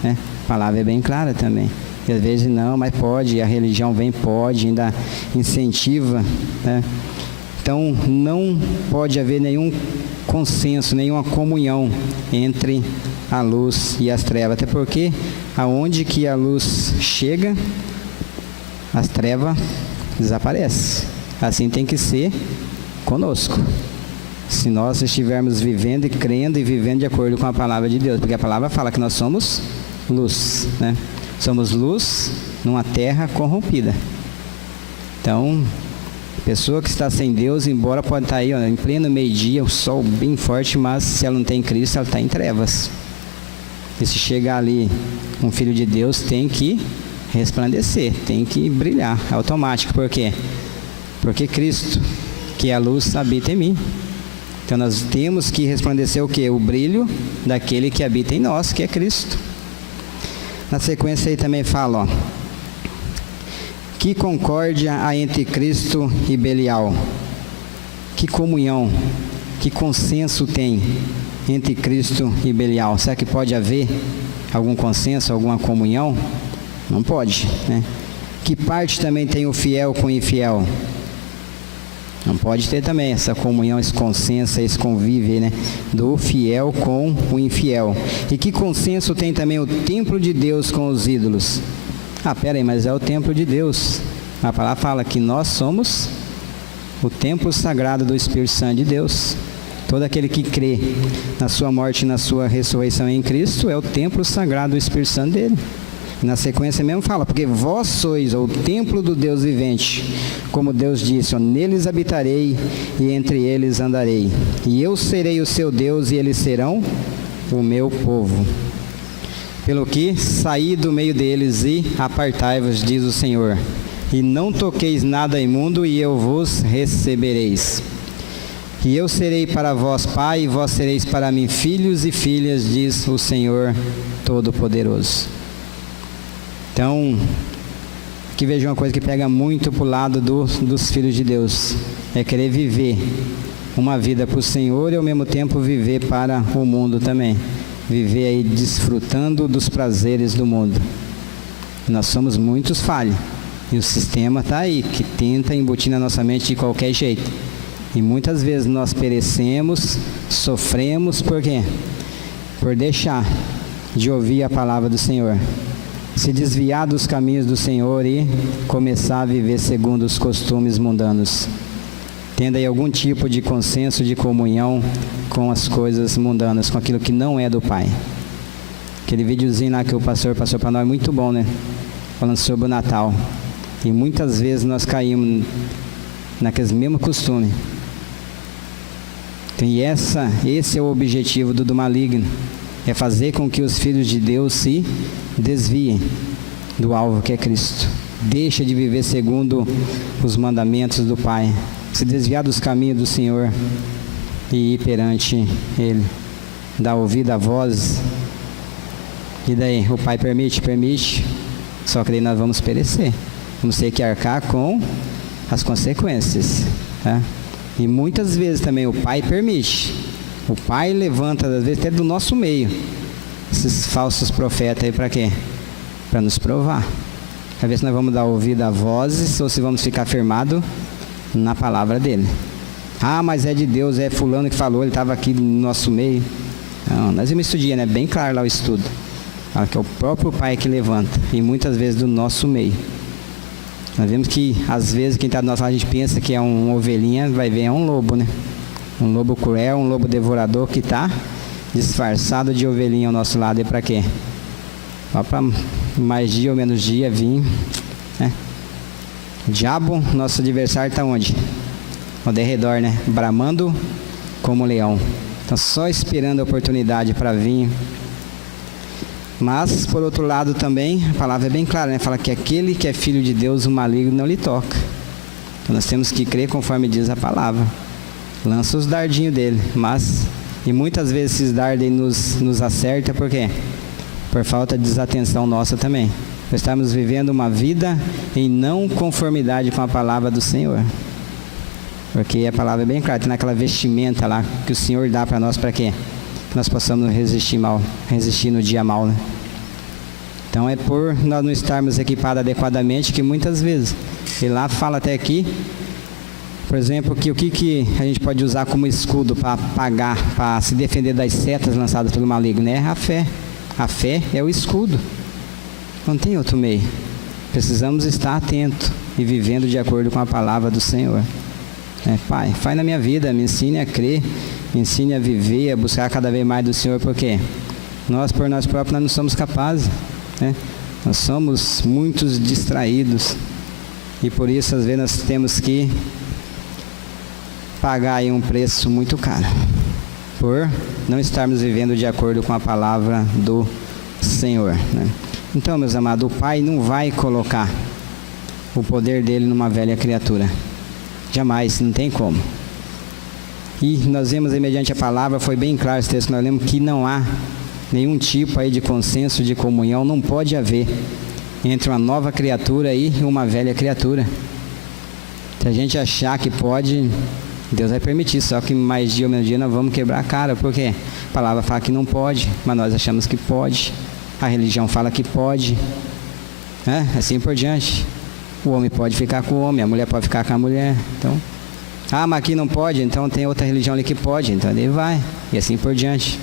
A palavra é bem clara também. E às vezes não, mas pode, a religião vem, pode, ainda incentiva, né? Então não pode haver nenhum consenso, nenhuma comunhão entre a luz e as trevas, até porque aonde que a luz chega, as trevas desaparecem. Assim tem que ser conosco, se nós estivermos vivendo e crendo e vivendo de acordo com a palavra de Deus, porque a palavra fala que nós somos luz, né? Somos luz numa terra corrompida. Então, pessoa que está sem Deus, embora pode estar aí, ó, em pleno meio-dia, o sol bem forte, mas se ela não tem Cristo, ela está em trevas. E se chegar ali um filho de Deus, tem que resplandecer, tem que brilhar, é automático. Por quê? Porque Cristo, que é a luz, habita em mim. Então nós temos que resplandecer o quê? O brilho daquele que habita em nós, que é Cristo. Na sequência aí também fala, ó, que concórdia há entre Cristo e Belial? Que comunhão, que consenso tem entre Cristo e Belial? Será que pode haver algum consenso, alguma comunhão? Não pode, né? Que parte também tem o fiel com o infiel? Não pode ter também essa comunhão, esse consenso, esse convívio, né? Do fiel com o infiel. E que consenso tem também o templo de Deus com os ídolos? Ah, pera aí, mas é o templo de Deus. A palavra fala que nós somos o templo sagrado do Espírito Santo de Deus. Todo aquele que crê na sua morte e na sua ressurreição em Cristo é o templo sagrado do Espírito Santo dele. E na sequência mesmo fala, porque vós sois o templo do Deus vivente, como Deus disse, neles habitarei e entre eles andarei. E eu serei o seu Deus e eles serão o meu povo. Pelo que saí do meio deles e apartai-vos, diz o Senhor, e não toqueis nada imundo, e eu vos recebereis. E eu serei para vós pai, e vós sereis para mim filhos e filhas, diz o Senhor Todo-Poderoso. Então, aqui vejo uma coisa que pega muito para o lado dos filhos de Deus, é querer viver uma vida para o Senhor e ao mesmo tempo viver para o mundo também. Viver aí desfrutando dos prazeres do mundo. Nós somos muitos falhos. E o sistema está aí, que tenta embutir na nossa mente de qualquer jeito. E muitas vezes nós perecemos, sofremos, por quê? Por deixar de ouvir a palavra do Senhor. Se desviar dos caminhos do Senhor e começar a viver segundo os costumes mundanos. Tendo aí algum tipo de consenso, de comunhão com as coisas mundanas, com aquilo que não é do Pai. Aquele videozinho lá que o pastor passou para nós é muito bom, né? Falando sobre o Natal. E muitas vezes nós caímos naqueles mesmos costumes. E esse é o objetivo do maligno. É fazer com que os filhos de Deus se desviem do alvo que é Cristo. Deixa de viver segundo os mandamentos do Pai. Se desviar dos caminhos do Senhor e ir perante Ele. Dar ouvido à voz. E daí? O Pai permite. Só que daí nós vamos perecer. Vamos ter que arcar com as consequências. Tá? E muitas vezes também o Pai permite. O Pai levanta, às vezes, até do nosso meio, esses falsos profetas aí para quê? Para nos provar. Para ver se nós vamos dar ouvido a vozes ou se vamos ficar firmados na palavra dele. Ah, mas é de Deus, é fulano que falou, ele estava aqui no nosso meio. Não, nós vimos estudar, né? Bem claro lá o estudo. Fala que é o próprio Pai que levanta, e muitas vezes do nosso meio. Nós vemos que, às vezes, quem está do nosso lado, a gente pensa que é uma ovelhinha, vai ver, é um lobo, né? Um lobo cruel, um lobo devorador que está disfarçado de ovelhinha ao nosso lado. E para quê? Só para mais dia ou menos dia vir, né? O diabo, nosso adversário, está onde? Ao derredor, né? Bramando como leão. Então, só esperando a oportunidade para vir. Mas, por outro lado também, a palavra é bem clara, né? Fala que aquele que é filho de Deus, o maligno não lhe toca. Então, nós temos que crer conforme diz a palavra. Lança os dardinhos dele, e muitas vezes esses dardos nos acerta, por quê? Por falta de desatenção nossa também. Nós estamos vivendo uma vida em não conformidade com a palavra do Senhor. Porque a palavra é bem clara, tem naquela vestimenta lá que o Senhor dá para nós, para quê? Que nós possamos resistir no dia mal, né? Então é por nós não estarmos equipados adequadamente que muitas vezes, ele lá fala até aqui, por exemplo, que o que a gente pode usar como escudo para apagar, para se defender das setas lançadas pelo maligno, né? A fé. A fé é o escudo. Não tem outro meio. Precisamos estar atentos e vivendo de acordo com a palavra do Senhor. Pai, faz na minha vida, me ensine a crer, me ensine a viver, a buscar cada vez mais do Senhor, porque nós, por nós próprios, nós não somos capazes, né? Nós somos muitos distraídos e por isso, às vezes, nós temos que pagar aí um preço muito caro, por não estarmos vivendo de acordo com a palavra do Senhor, né? Então, meus amados, o Pai não vai colocar o poder dele numa velha criatura. Jamais, não tem como. E nós vemos aí, mediante a palavra, foi bem claro esse texto que nós lemos, que não há nenhum tipo aí de consenso, de comunhão, não pode haver entre uma nova criatura e uma velha criatura. Se a gente achar que pode, Deus vai permitir, só que mais dia ou menos dia nós vamos quebrar a cara, porque a palavra fala que não pode, mas nós achamos que pode, a religião fala que pode, né? Assim por diante. O homem pode ficar com o homem, a mulher pode ficar com a mulher. Então, mas aqui não pode, então tem outra religião ali que pode, então ele vai, e assim por diante.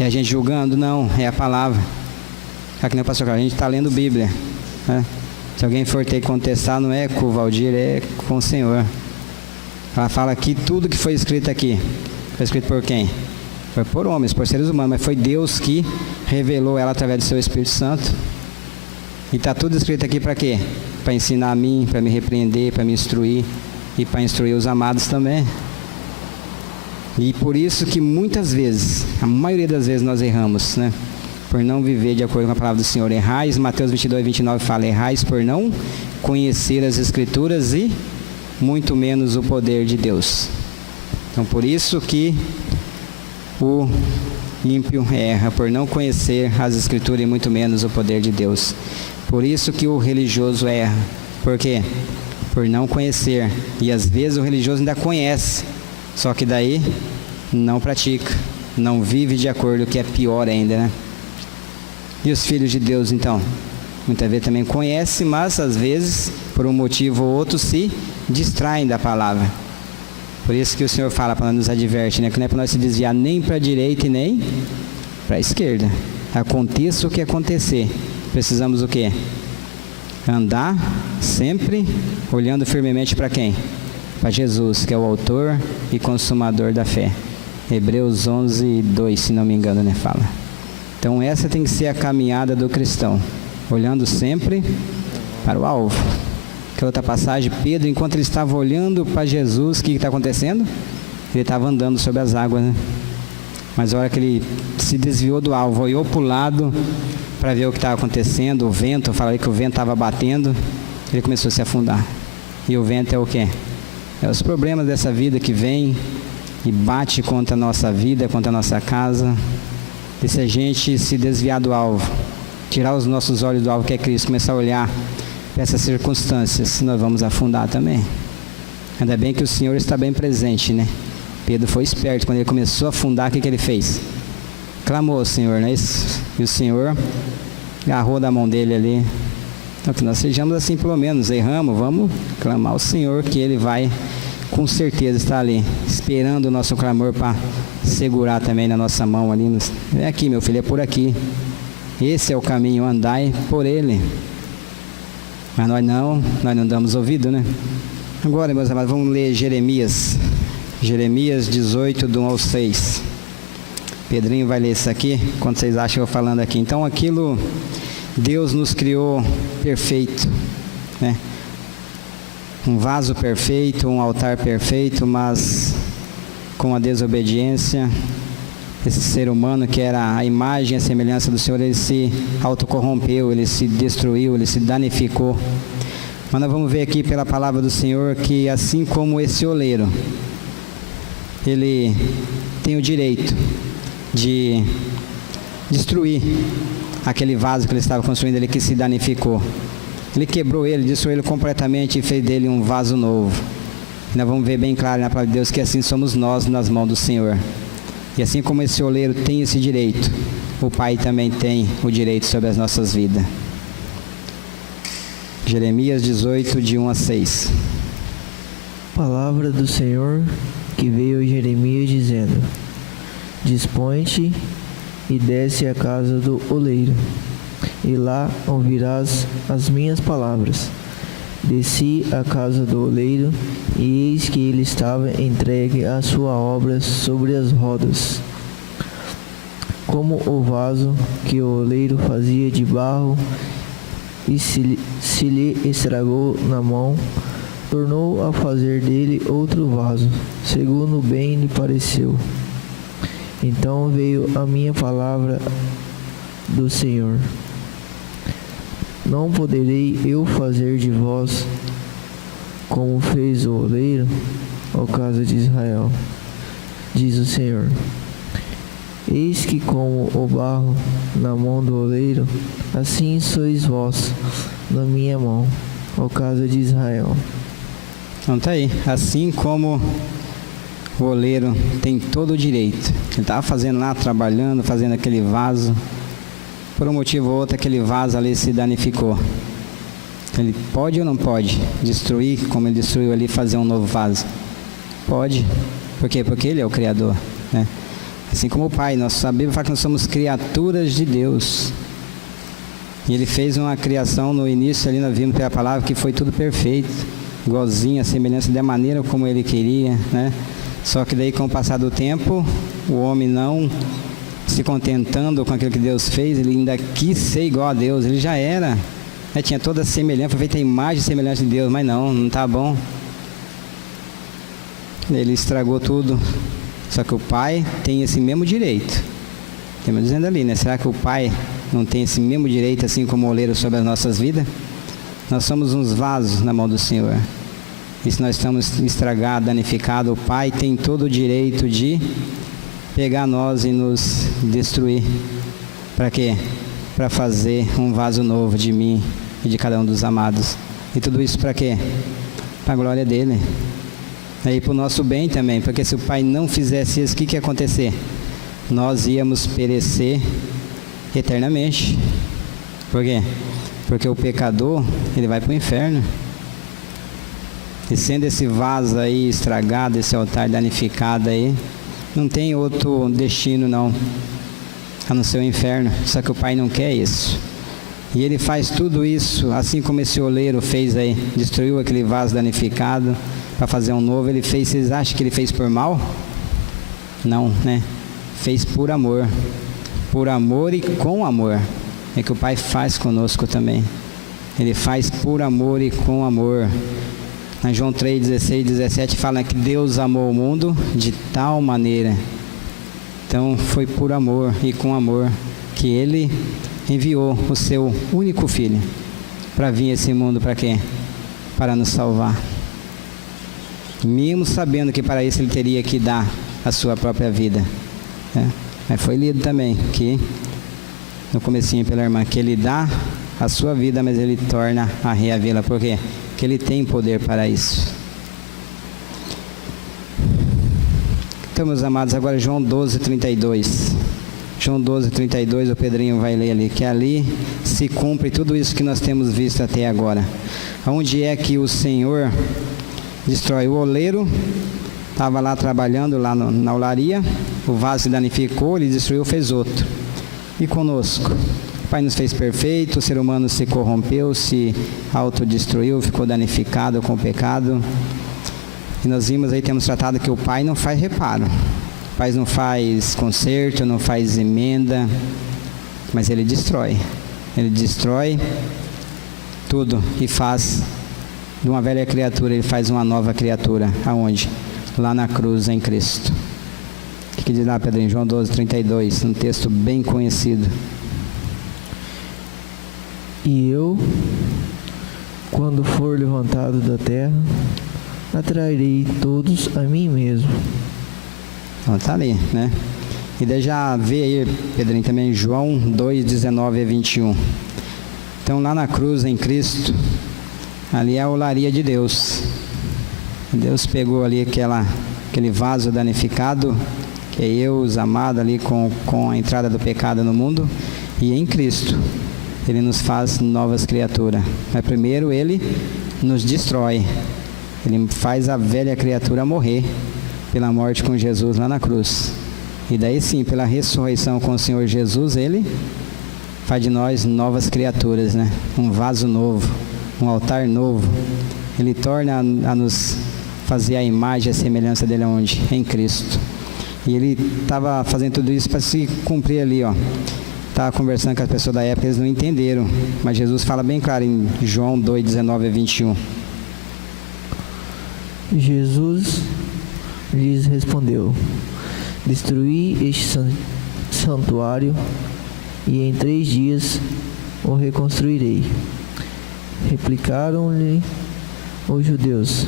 E a gente julgando, não, é a palavra. É que nem o pastor Carlos, a gente está lendo Bíblia, né? Se alguém for ter que contestar, não é com o Valdir, é com o Senhor. Ela fala que tudo que foi escrito aqui, foi escrito por quem? Foi por homens, por seres humanos, mas foi Deus que revelou ela através do seu Espírito Santo. E está tudo escrito aqui para quê? Para ensinar a mim, para me repreender, para me instruir e para instruir os amados também. E por isso que muitas vezes, a maioria das vezes nós erramos, né? Por não viver de acordo com a palavra do Senhor. Errais, Mateus 22, 29 fala, errais por não conhecer as Escrituras e muito menos o poder de Deus. Então por isso que o ímpio erra, por não conhecer as Escrituras e muito menos o poder de Deus. Por isso que o religioso erra. Por quê? Por não conhecer. E às vezes o religioso ainda conhece, só que daí não pratica, não vive de acordo, que é pior ainda, né? E os filhos de Deus, então? Muitas vezes também conhecem, mas às vezes, por um motivo ou outro, se distraem da palavra. Por isso que o Senhor fala, para nos adverte, né? Que não é para nós se desviar nem para a direita e nem para a esquerda. Aconteça o que acontecer. Precisamos o quê? Andar sempre olhando firmemente para quem? Para Jesus, que é o autor e consumador da fé. Hebreus 11, 2, se não me engano, né? Fala. Então essa tem que ser a caminhada do cristão. Olhando sempre para o alvo. Que outra passagem, Pedro, enquanto ele estava olhando para Jesus, o que está acontecendo? Ele estava andando sobre as águas, né? Mas a hora que ele se desviou do alvo, olhou para o lado para ver o que estava acontecendo, o vento, eu falei que o vento estava batendo, ele começou a se afundar. E o vento é o quê? É os problemas dessa vida que vem e bate contra a nossa vida, contra a nossa casa. E se a gente se desviar do alvo, tirar os nossos olhos do alvo que é Cristo, começar a olhar para essas circunstâncias, nós vamos afundar também. Ainda bem que o Senhor está bem presente, né? Pedro foi esperto, quando ele começou a afundar, o que ele fez? Clamou ao Senhor, não é isso? E o Senhor agarrou da mão dele ali. Então que nós sejamos assim, pelo menos, erramos, vamos clamar ao Senhor, que Ele vai com certeza estar ali, esperando o nosso clamor para segurar também na nossa mão ali. É aqui, meu filho, é por aqui. Esse é o caminho, andai por ele. Mas nós não damos ouvido, né? Agora, meus amados, vamos ler Jeremias 18, do 1 ao 6. Pedrinho vai ler isso aqui, quando vocês acham eu falando aqui. Então, aquilo, Deus nos criou perfeito, né? Um vaso perfeito, um altar perfeito, mas com a desobediência, esse ser humano que era a imagem e a semelhança do Senhor, ele se autocorrompeu, ele se destruiu, ele se danificou. Mas nós vamos ver aqui pela palavra do Senhor que assim como esse oleiro, ele tem o direito de destruir aquele vaso que ele estava construindo, ele que se danificou. Ele quebrou ele, destruiu ele completamente e fez dele um vaso novo. E nós vamos ver bem claro na palavra de Deus que assim somos nós nas mãos do Senhor. E assim como esse oleiro tem esse direito, o Pai também tem o direito sobre as nossas vidas. Jeremias 18, de 1 a 6. Palavra do Senhor que veio a Jeremias dizendo: Dispõe-te e desce à casa do oleiro, e lá ouvirás as minhas palavras. Desci à casa do oleiro, e eis que ele estava entregue à sua obra sobre as rodas. Como o vaso que o oleiro fazia de barro, e se lhe estragou na mão, tornou a fazer dele outro vaso, segundo bem lhe pareceu. Então veio a minha palavra do Senhor: Não poderei eu fazer de vós como fez o oleiro, ó casa de Israel, diz o Senhor. Eis que como o barro na mão do oleiro, assim sois vós na minha mão, ó casa de Israel. Então tá aí, assim como o oleiro tem todo o direito, ele estava fazendo lá, trabalhando, fazendo aquele vaso, por um motivo ou outro aquele vaso ali se danificou. Ele pode ou não pode destruir, como ele destruiu ali, fazer um novo vaso? Pode. Por quê? Porque ele é o Criador, né? Assim como o Pai, a Bíblia fala que nós somos criaturas de Deus. E ele fez uma criação no início ali, nós vimos pela palavra que foi tudo perfeito, igualzinho, a semelhança da maneira como ele queria, né? Só que daí, com o passar do tempo, o homem não se contentando com aquilo que Deus fez, ele ainda quis ser igual a Deus. Ele já era, né? Tinha toda a semelhança, foi feita a imagem e semelhança de Deus, mas não está bom. Ele estragou tudo. Só que o Pai tem esse mesmo direito. Estamos dizendo ali, né? Será que o Pai não tem esse mesmo direito, assim como o oleiro, sobre as nossas vidas? Nós somos uns vasos na mão do Senhor. E se nós estamos estragados, danificados, o Pai tem todo o direito de pegar nós e nos destruir. Para quê? Para fazer um vaso novo de mim e de cada um dos amados. E tudo isso para quê? Para a glória dele. E para o nosso bem também, porque se o Pai não fizesse isso, o que ia acontecer? Nós íamos perecer eternamente. Por quê? Porque o pecador, ele vai para o inferno. E sendo esse vaso aí estragado, esse altar danificado aí, não tem outro destino não, a não ser o inferno. Só que o Pai não quer isso. E ele faz tudo isso, assim como esse oleiro fez aí, destruiu aquele vaso danificado, para fazer um novo. Ele fez, vocês acham que ele fez por mal? Não, né? Fez por amor e com amor. É que o Pai faz conosco também. Ele faz por amor e com amor. Na João 3, 16, 17 fala que Deus amou o mundo de tal maneira. Então foi por amor e com amor que Ele enviou o seu único Filho para vir a esse mundo. Para quê? Para nos salvar. Mesmo sabendo que para isso ele teria que dar a sua própria vida, né? Mas foi lido também que no comecinho pela irmã, que ele dá a sua vida, mas ele torna a reavê-la. Por quê? Porque ele tem poder para isso. Então, meus amados, agora João 12, 32. João 12, 32, o Pedrinho vai ler ali, que ali se cumpre tudo isso que nós temos visto até agora. Onde é que o Senhor destrói? O oleiro estava lá trabalhando lá na olaria, o vaso se danificou, ele destruiu, fez outro. E conosco? O Pai nos fez perfeito, o ser humano se corrompeu, se autodestruiu, ficou danificado com o pecado. E nós vimos aí, temos tratado que o Pai não faz reparo, o Pai não faz conserto, não faz emenda, mas Ele destrói tudo e faz de uma velha criatura, Ele faz uma nova criatura. Aonde? Lá na cruz, em Cristo. O que diz lá, Pedrinho? João 12, 32, um texto bem conhecido. E eu, quando for levantado da terra, atrairei todos a mim mesmo. Então tá ali, né? E daí já vê aí, Pedrinho, também João 2, 19 a 21. Então lá na cruz, em Cristo, ali é a olaria de Deus. Deus pegou ali aquele vaso danificado que é eu, os amados ali com a entrada do pecado no mundo, e em Cristo Ele nos faz novas criaturas. Mas primeiro Ele nos destrói, Ele faz a velha criatura morrer pela morte com Jesus lá na cruz. E daí sim, pela ressurreição com o Senhor Jesus, Ele faz de nós novas criaturas, né? Um vaso novo, um altar novo. Ele torna a nos fazer a imagem e a semelhança dele onde? Em Cristo. E ele estava fazendo tudo isso para se cumprir ali, ó. Estava conversando com as pessoas da época, eles não entenderam. Mas Jesus fala bem claro em João 2, 19 a 21. Jesus lhes respondeu: destruí este santuário e em 3 dias o reconstruirei. Replicaram-lhe os judeus: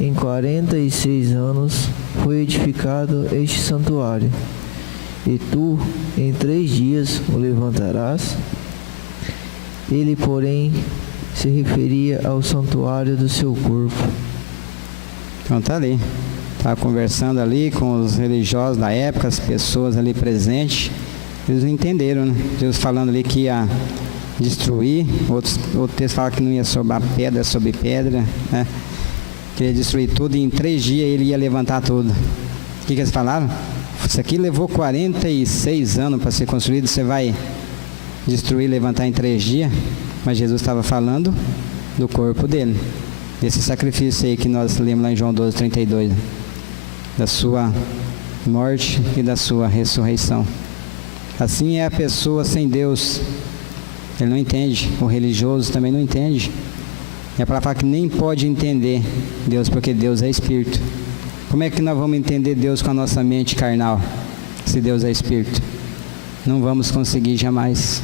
em 46 anos foi edificado este santuário, e tu em 3 dias o levantarás? Ele, porém, se referia ao santuário do seu corpo. Então tá ali. Estava conversando ali com os religiosos da época, as pessoas ali presentes. Eles não entenderam, né? Jesus falando ali que ia destruir. Outro texto fala que não ia sobrar pedra sobre pedra, né? Que ia destruir tudo e em 3 dias ele ia levantar tudo. O que eles falaram? Isso aqui levou 46 anos para ser construído, você vai destruir e levantar em 3 dias? Mas Jesus estava falando do corpo dele, desse sacrifício aí que nós lemos lá em João 12, 32, da sua morte e da sua ressurreição. Assim é a pessoa sem Deus. Ele não entende, o religioso também não entende. E a palavra fala que nem pode entender Deus, porque Deus é Espírito. Como é que nós vamos entender Deus com a nossa mente carnal, se Deus é Espírito? Não vamos conseguir jamais.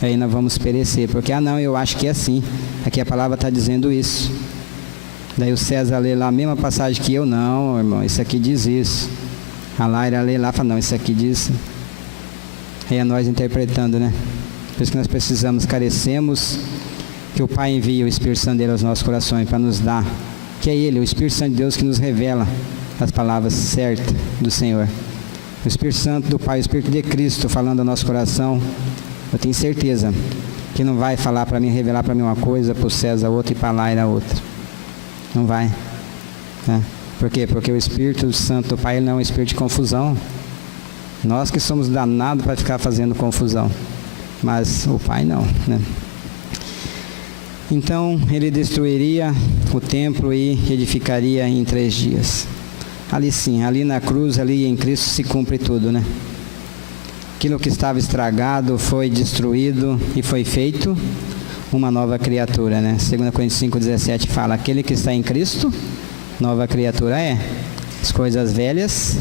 Aí nós vamos perecer, porque, não, eu acho que é assim. Aqui a palavra está dizendo isso. Daí o César lê lá a mesma passagem que eu, não, irmão, isso aqui diz isso. A Laira lê lá e fala, não, isso aqui diz. Aí é nós interpretando, né? Por isso que nós precisamos, carecemos que o Pai envie o Espírito Santo dele aos nossos corações para nos dar, que é Ele, o Espírito Santo de Deus, que nos revela as palavras certas do Senhor. O Espírito Santo do Pai, o Espírito de Cristo falando ao nosso coração, eu tenho certeza que não vai falar para mim, revelar para mim uma coisa, para o César outra e para a Laira outra. Não vai, né? Por quê? Porque o Espírito Santo do Pai, ele não é um espírito de confusão. Nós que somos danados para ficar fazendo confusão, mas o Pai não, né? Então ele destruiria o templo e edificaria em 3 dias. Ali sim, ali na cruz, ali em Cristo se cumpre tudo, né? Aquilo que estava estragado foi destruído e foi feito uma nova criatura, né? 2 Coríntios 5,17 fala, aquele que está em Cristo, nova criatura é. As coisas velhas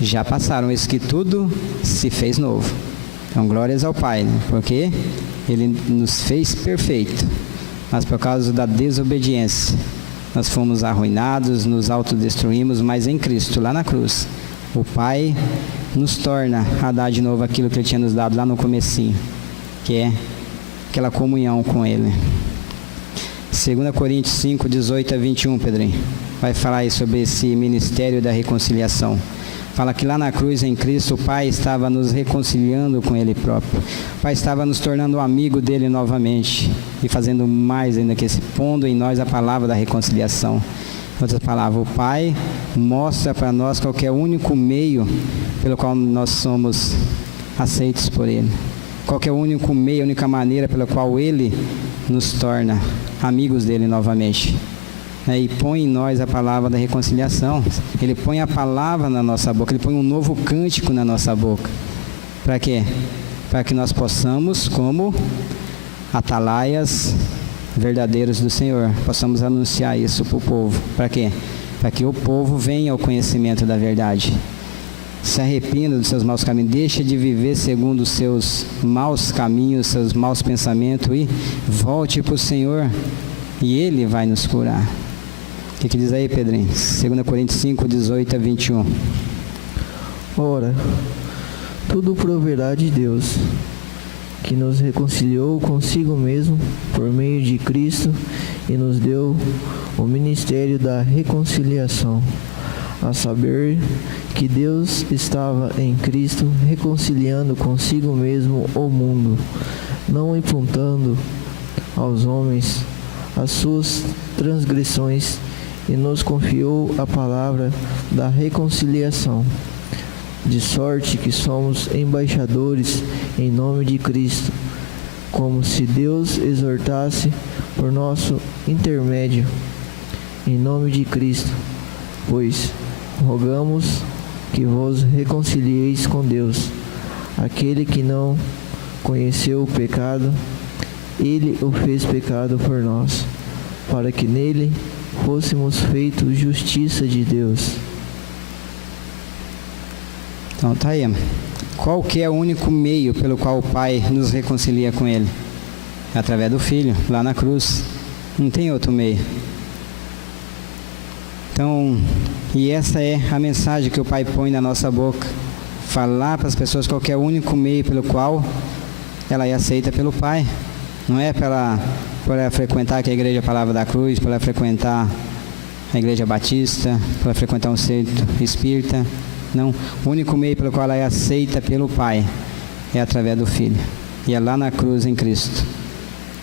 já passaram, isso que tudo se fez novo. Então glórias ao Pai, né? Porque Ele nos fez perfeito, mas por causa da desobediência, nós fomos arruinados, nos autodestruímos, mas em Cristo, lá na cruz, o Pai nos torna a dar de novo aquilo que Ele tinha nos dado lá no comecinho, que é aquela comunhão com Ele. 2 Coríntios 5, 18 a 21, Pedrinho, vai falar aí sobre esse ministério da reconciliação. Fala que lá na cruz, em Cristo, o Pai estava nos reconciliando com Ele próprio. O Pai estava nos tornando amigo dEle novamente. E fazendo mais ainda que esse, pondo em nós a palavra da reconciliação. Em outras palavras, o Pai mostra para nós qual que é o único meio pelo qual nós somos aceitos por Ele. Qual que é o único meio, a única maneira pela qual Ele nos torna amigos dEle novamente. E põe em nós a palavra da reconciliação. Ele põe a palavra na nossa boca, Ele põe um novo cântico na nossa boca. Para quê? Para que nós possamos, como atalaias verdadeiros do Senhor, possamos anunciar isso para o povo. Para quê? Para que o povo venha ao conhecimento da verdade. Se arrependa dos seus maus caminhos, deixa de viver segundo os seus maus caminhos, seus maus pensamentos e volte para o Senhor e Ele vai nos curar. O que diz aí, Pedrinho? 2 Coríntios 5, 18 a 21. Ora, tudo proverá de Deus, que nos reconciliou consigo mesmo por meio de Cristo e nos deu o ministério da reconciliação, a saber, que Deus estava em Cristo reconciliando consigo mesmo o mundo, não imputando aos homens as suas transgressões, e nos confiou a palavra da reconciliação. De sorte que somos embaixadores em nome de Cristo, como se Deus exortasse por nosso intermédio, em nome de Cristo, pois rogamos que vos reconcilieis com Deus. Aquele que não conheceu o pecado, ele o fez pecado por nós, para que nele fôssemos feitos justiça de Deus. Então tá aí. Qual que é o único meio pelo qual o Pai nos reconcilia com Ele? É através do Filho, lá na cruz. Não tem outro meio. Então, e essa é a mensagem que o Pai põe na nossa boca. Falar para as pessoas qual que é o único meio pelo qual ela é aceita pelo Pai. Não é por ela frequentar aqui a Igreja Palavra da Cruz, por ela frequentar a Igreja Batista, por ela frequentar um centro espírita. Não, o único meio pelo qual ela é aceita pelo Pai é através do Filho. E é lá na cruz em Cristo.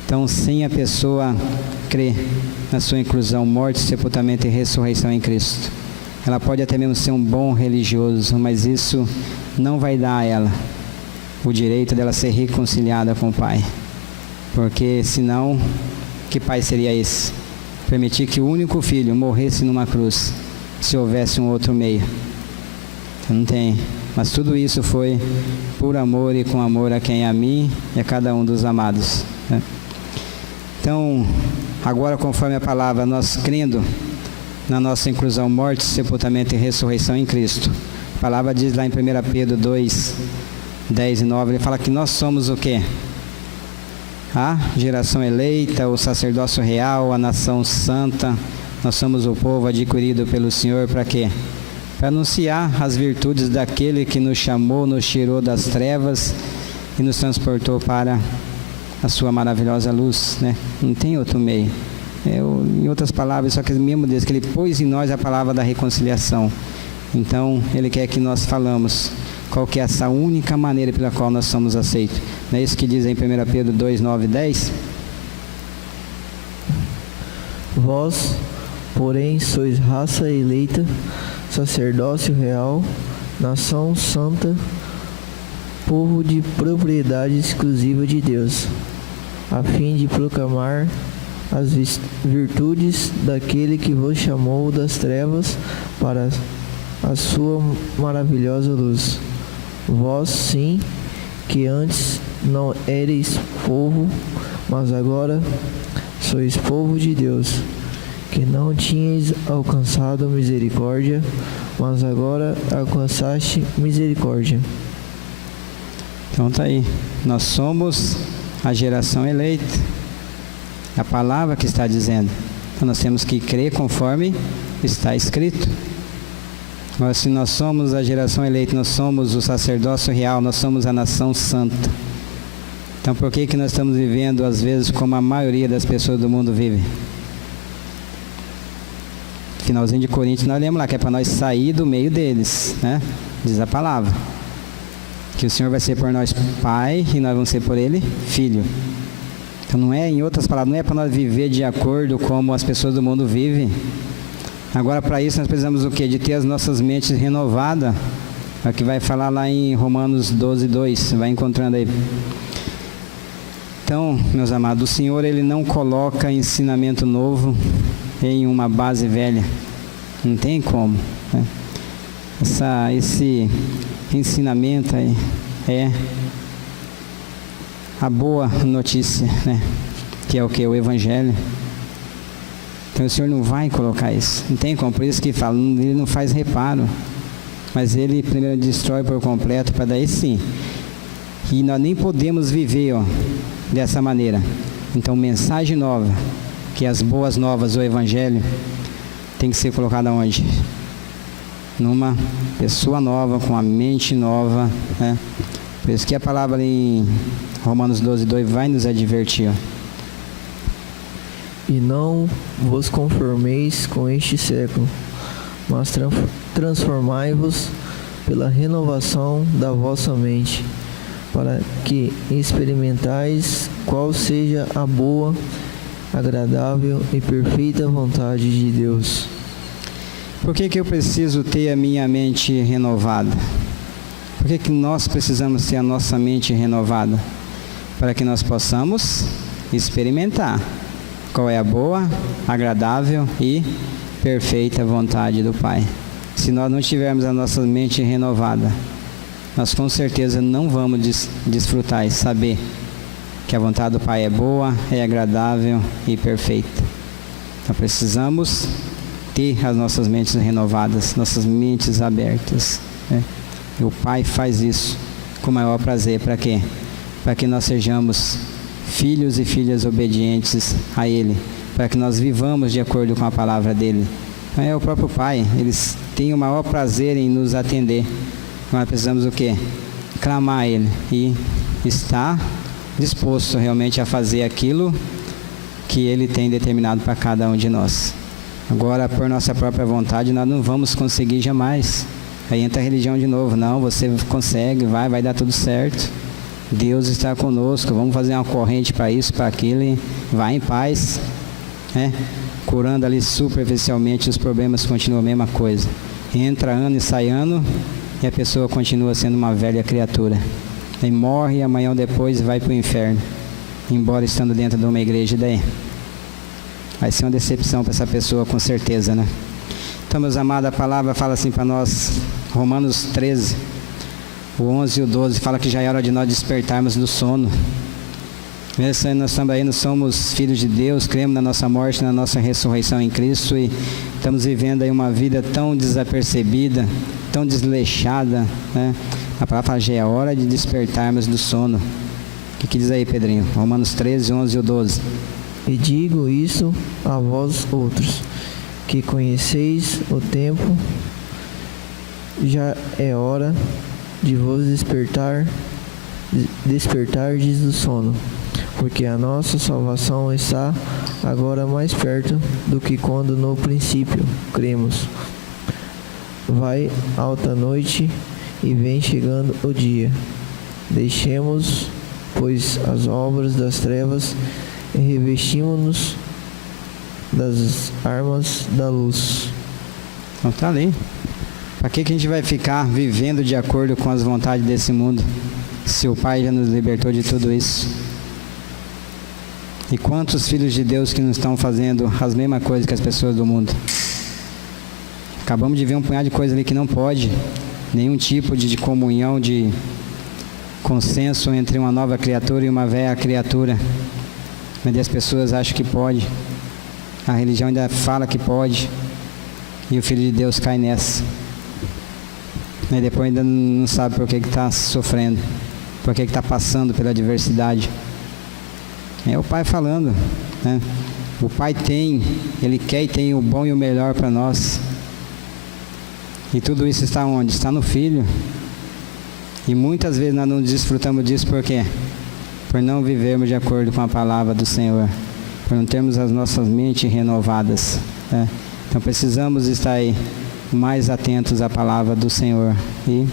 Então, sem a pessoa crer na sua inclusão, morte, sepultamento e ressurreição em Cristo, ela pode até mesmo ser um bom religioso, mas isso não vai dar a ela o direito dela ser reconciliada com o Pai. Porque senão, que pai seria esse? Permitir que o único filho morresse numa cruz, se houvesse um outro meio. Então, não tem. Mas tudo isso foi por amor e com amor a quem? A mim e a cada um dos amados, né? Então, agora conforme a palavra, nós crendo na nossa inclusão, morte, sepultamento e ressurreição em Cristo. A palavra diz lá em 1 Pedro 2, 10 e 9, ele fala que nós somos o quê? A geração eleita, o sacerdócio real, a nação santa. Nós somos o povo adquirido pelo Senhor para quê? Para anunciar as virtudes daquele que nos chamou, nos tirou das trevas e nos transportou para a sua maravilhosa luz, né? Não tem outro meio. Em outras palavras, só que mesmo Deus, que Ele pôs em nós a palavra da reconciliação. Então, Ele quer que nós falamos qual que é essa única maneira pela qual nós somos aceitos. Não é isso que diz em 1 Pedro 2, 9 e 10? Vós, porém, sois raça eleita, sacerdócio real, nação santa, povo de propriedade exclusiva de Deus, a fim de proclamar as virtudes daquele que vos chamou das trevas para a sua maravilhosa luz. Vós, sim, que antes não ereis povo, mas agora sois povo de Deus, que não tinhais alcançado misericórdia, mas agora alcançaste misericórdia. Então tá aí, nós somos a geração eleita, a palavra que está dizendo. Então nós temos que crer conforme está escrito. Mas se nós somos a geração eleita, nós somos o sacerdócio real, nós somos a nação santa. Então por que nós estamos vivendo às vezes como a maioria das pessoas do mundo vive? Finalzinho de Coríntios, nós lemos lá que é para nós sair do meio deles, né? Diz a palavra. Que o Senhor vai ser por nós Pai e nós vamos ser por Ele Filho. Então não é, em outras palavras, não é para nós viver de acordo como as pessoas do mundo vivem. Agora, para isso, nós precisamos o quê? De ter as nossas mentes renovadas. É o que vai falar lá em Romanos 12, 2. Você vai encontrando aí. Então, meus amados, o Senhor, Ele não coloca ensinamento novo em uma base velha. Não tem como, né? Esse ensinamento aí é a boa notícia, né? Que é o que? O Evangelho. Então o Senhor não vai colocar isso. Não tem como, por isso que fala, Ele não faz reparo. Mas Ele primeiro destrói por completo, para daí sim. E nós nem podemos viver, dessa maneira. Então mensagem nova, que as boas novas, o Evangelho, tem que ser colocada onde? Numa pessoa nova, com a mente nova, né? Por isso que a palavra ali em Romanos 12, 2 vai nos advertir. E não vos conformeis com este século, mas transformai-vos pela renovação da vossa mente, para que experimentais qual seja a boa, agradável e perfeita vontade de Deus. Por que eu preciso ter a minha mente renovada? Por que nós precisamos ter a nossa mente renovada? Para que nós possamos experimentar qual é a boa, agradável e perfeita vontade do Pai. Se nós não tivermos a nossa mente renovada, nós com certeza não vamos desfrutar e saber que a vontade do Pai é boa, é agradável e perfeita. Então precisamos ter as nossas mentes renovadas, nossas mentes abertas, né? E o Pai faz isso com o maior prazer. Para quê? Para que nós sejamos filhos e filhas obedientes a Ele, para que nós vivamos de acordo com a palavra dEle. Então é o próprio Pai, eles têm o maior prazer em nos atender. Nós precisamos o quê? Clamar a Ele e estar disposto realmente a fazer aquilo que Ele tem determinado para cada um de nós. Agora, por nossa própria vontade, nós não vamos conseguir jamais. Aí entra a religião de novo. Não, você consegue, vai dar tudo certo. Deus está conosco, vamos fazer uma corrente para isso, para aquilo, e vai em paz, né? Curando ali superficialmente, os problemas continuam a mesma coisa. Entra ano e sai ano, e a pessoa continua sendo uma velha criatura. Aí morre e amanhã ou depois vai para o inferno, embora estando dentro de uma igreja. Daí vai ser uma decepção para essa pessoa, com certeza, né? Então, meus amados, a palavra fala assim para nós, Romanos 13, o 11 e o 12, fala que já é hora de nós despertarmos do sono. Nós também não somos filhos de Deus, cremos na nossa morte, na nossa ressurreição em Cristo, e estamos vivendo aí uma vida tão desapercebida, tão desleixada, né? A palavra fala, já é hora de despertarmos do sono. O que diz aí, Pedrinho? Romanos 13, 11 e o 12. E digo isso a vós outros, que conheceis o tempo, já é hora de vos despertardes do sono, porque a nossa salvação está agora mais perto do que quando no princípio cremos. Vai alta noite e vem chegando o dia. Deixemos, pois, as obras das trevas e revestimos-nos das armas da luz. Então tá ali. Para que a gente vai ficar vivendo de acordo com as vontades desse mundo, se o Pai já nos libertou de tudo isso? E quantos filhos de Deus que não estão fazendo as mesmas coisas que as pessoas do mundo? Acabamos de ver um punhado de coisa ali que não pode, nenhum tipo de comunhão, de consenso entre uma nova criatura e uma velha criatura. Mas as pessoas acham que pode. A religião ainda fala que pode. E o Filho de Deus cai nessa. E depois ainda não sabe por que está sofrendo. Por que está passando pela adversidade. É o Pai falando, né? O Pai tem, Ele quer e tem o bom e o melhor para nós. E tudo isso está onde? Está no Filho. E muitas vezes nós não desfrutamos disso, por quê? Por não vivermos de acordo com a palavra do Senhor, por não termos as nossas mentes renovadas, né? Então precisamos estar aí mais atentos à palavra do Senhor e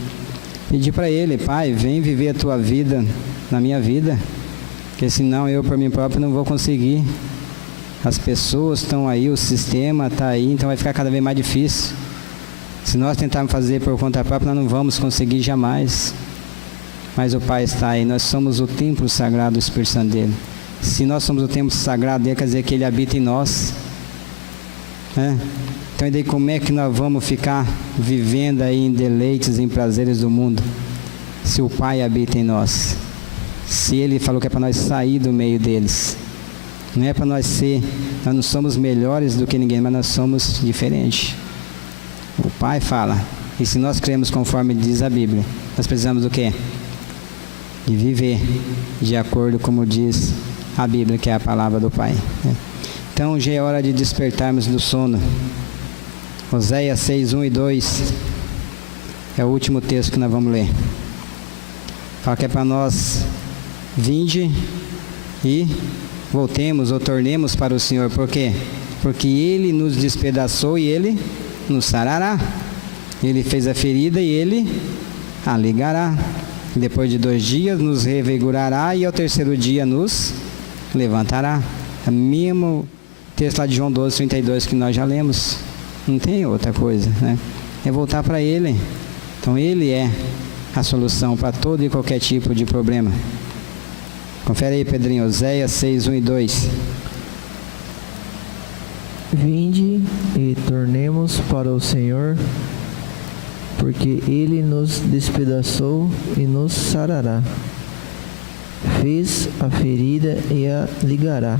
pedir para Ele, Pai, vem viver a Tua vida na minha vida, porque senão eu por mim próprio não vou conseguir. As pessoas estão aí, o sistema está aí, então vai ficar cada vez mais difícil. Se nós tentarmos fazer por conta própria, nós não vamos conseguir jamais. Mas o Pai está aí, nós somos o templo sagrado do Espírito Santo dele. Se nós somos o templo sagrado dele, quer dizer que ele habita em nós, né? Então, e daí como é que nós vamos ficar vivendo aí em deleites, em prazeres do mundo, se o Pai habita em nós? Se ele falou que é para nós sair do meio deles, não é para nós não somos melhores do que ninguém, mas nós somos diferentes. O Pai fala, e se nós cremos conforme diz a Bíblia, nós precisamos do quê? De viver de acordo como diz a Bíblia, que é a palavra do Pai, né? Então já é hora de despertarmos do sono. Oséias 6, 1 e 2 é o último texto que nós vamos ler. Fala que é para nós vinde e voltemos ou tornemos para o Senhor. Por quê? Porque Ele nos despedaçou e Ele nos sarará. Ele fez a ferida e ele a ligará. Depois de 2 dias nos revigorará e ao 3º dia nos levantará. É o mesmo texto lá de João 12:32 que nós já lemos. Não tem outra coisa, né? É voltar para Ele. Então Ele é a solução para todo e qualquer tipo de problema. Confere aí, Pedrinho, Oséias 6, 1 e 2. Vinde e tornemos para o Senhor, porque Ele nos despedaçou e nos sarará. Fez a ferida e a ligará.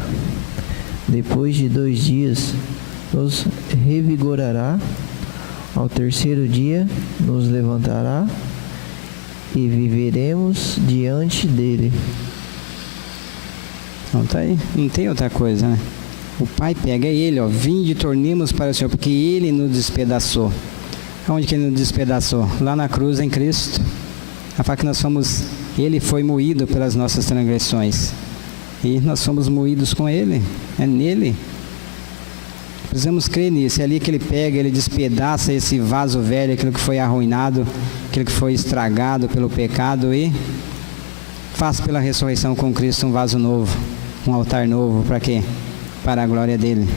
Depois de 2 dias nos revigorará. Ao 3º dia nos levantará e viveremos diante dele. Então tá aí, não tem outra coisa, né? O Pai pega Ele, ó, vinde e tornemos para o Senhor, porque Ele nos despedaçou. Onde que Ele nos despedaçou? Lá na cruz em Cristo. A fato que nós somos, Ele foi moído pelas nossas transgressões. E nós somos moídos com Ele, é nele. Precisamos crer nisso, é ali que Ele pega, Ele despedaça esse vaso velho, aquilo que foi arruinado, aquilo que foi estragado pelo pecado e faz pela ressurreição com Cristo um vaso novo, um altar novo, para quê? Para a glória dEle.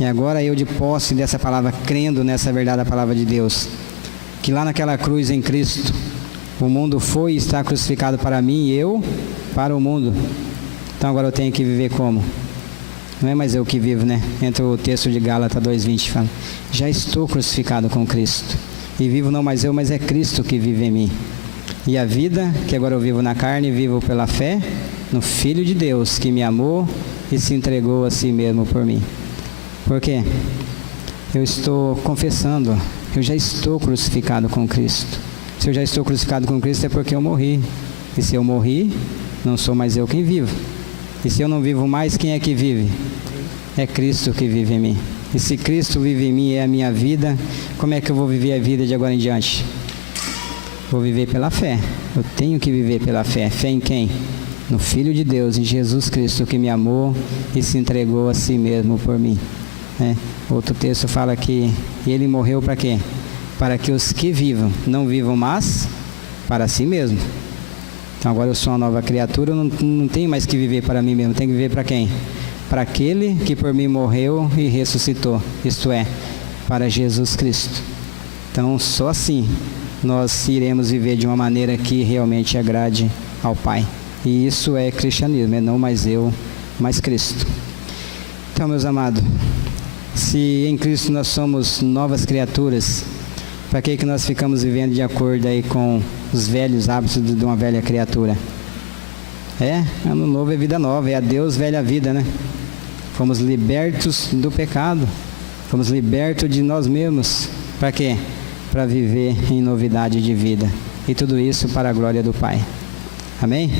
E agora eu, de posse dessa palavra, crendo nessa verdade da palavra de Deus, que lá naquela cruz em Cristo, o mundo foi e está crucificado para mim e eu para o mundo. Então agora eu tenho que viver como? Não é mais eu que vivo, né? Entra o texto de Gálatas 2:20, fala: já estou crucificado com Cristo. E vivo não mais eu, mas é Cristo que vive em mim. E a vida, que agora eu vivo na carne, vivo pela fé no Filho de Deus, que me amou e se entregou a si mesmo por mim. Por quê? Eu estou confessando, eu já estou crucificado com Cristo. Se eu já estou crucificado com Cristo é porque eu morri. E se eu morri, não sou mais eu quem vivo. E se eu não vivo mais, quem é que vive? É Cristo que vive em mim. E se Cristo vive em mim, é a minha vida, como é que eu vou viver a vida de agora em diante? Vou viver pela fé. Eu tenho que viver pela fé. Fé em quem? No Filho de Deus, em Jesus Cristo, que me amou e se entregou a si mesmo por mim. Outro texto fala que Ele morreu para quê? Para que os que vivam, não vivam mais para si mesmo. Então agora eu sou uma nova criatura, eu não tenho mais que viver para mim mesmo, tenho que viver para quem? Para aquele que por mim morreu e ressuscitou, isto é, para Jesus Cristo. Então só assim nós iremos viver de uma maneira que realmente agrade ao Pai. E isso é cristianismo, é não mais eu, mas Cristo. Então, meus amados, se em Cristo nós somos novas criaturas, para que nós ficamos vivendo de acordo aí com os velhos hábitos de uma velha criatura? Ano novo é vida nova, é a Deus velha vida, né? Fomos libertos do pecado, fomos libertos de nós mesmos. Para quê? Para viver em novidade de vida. E tudo isso para a glória do Pai. Amém?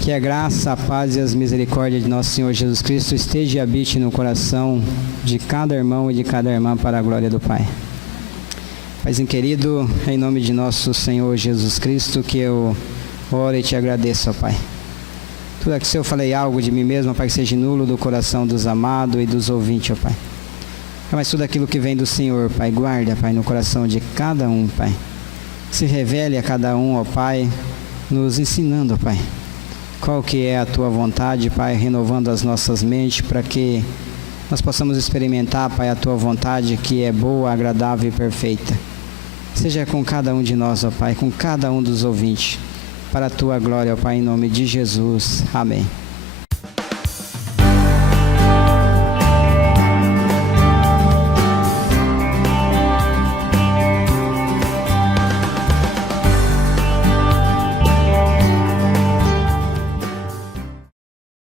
Que a graça, a paz e as misericórdias de nosso Senhor Jesus Cristo esteja e habite no coração de cada irmão e de cada irmã para a glória do Pai. Paizinho querido, em nome de nosso Senhor Jesus Cristo, que eu oro e te agradeço, ó Pai. Tudo aquilo que eu falei algo de mim mesmo, ó Pai, que seja nulo do coração dos amados e dos ouvintes, ó Pai. Mas tudo aquilo que vem do Senhor, Pai, guarda, Pai, no coração de cada um, Pai. Se revele a cada um, ó Pai, nos ensinando, ó Pai, qual que é a Tua vontade, Pai, renovando as nossas mentes para que nós possamos experimentar, Pai, a Tua vontade que é boa, agradável e perfeita. Seja com cada um de nós, ó Pai, com cada um dos ouvintes, para a Tua glória, ó Pai, em nome de Jesus. Amém.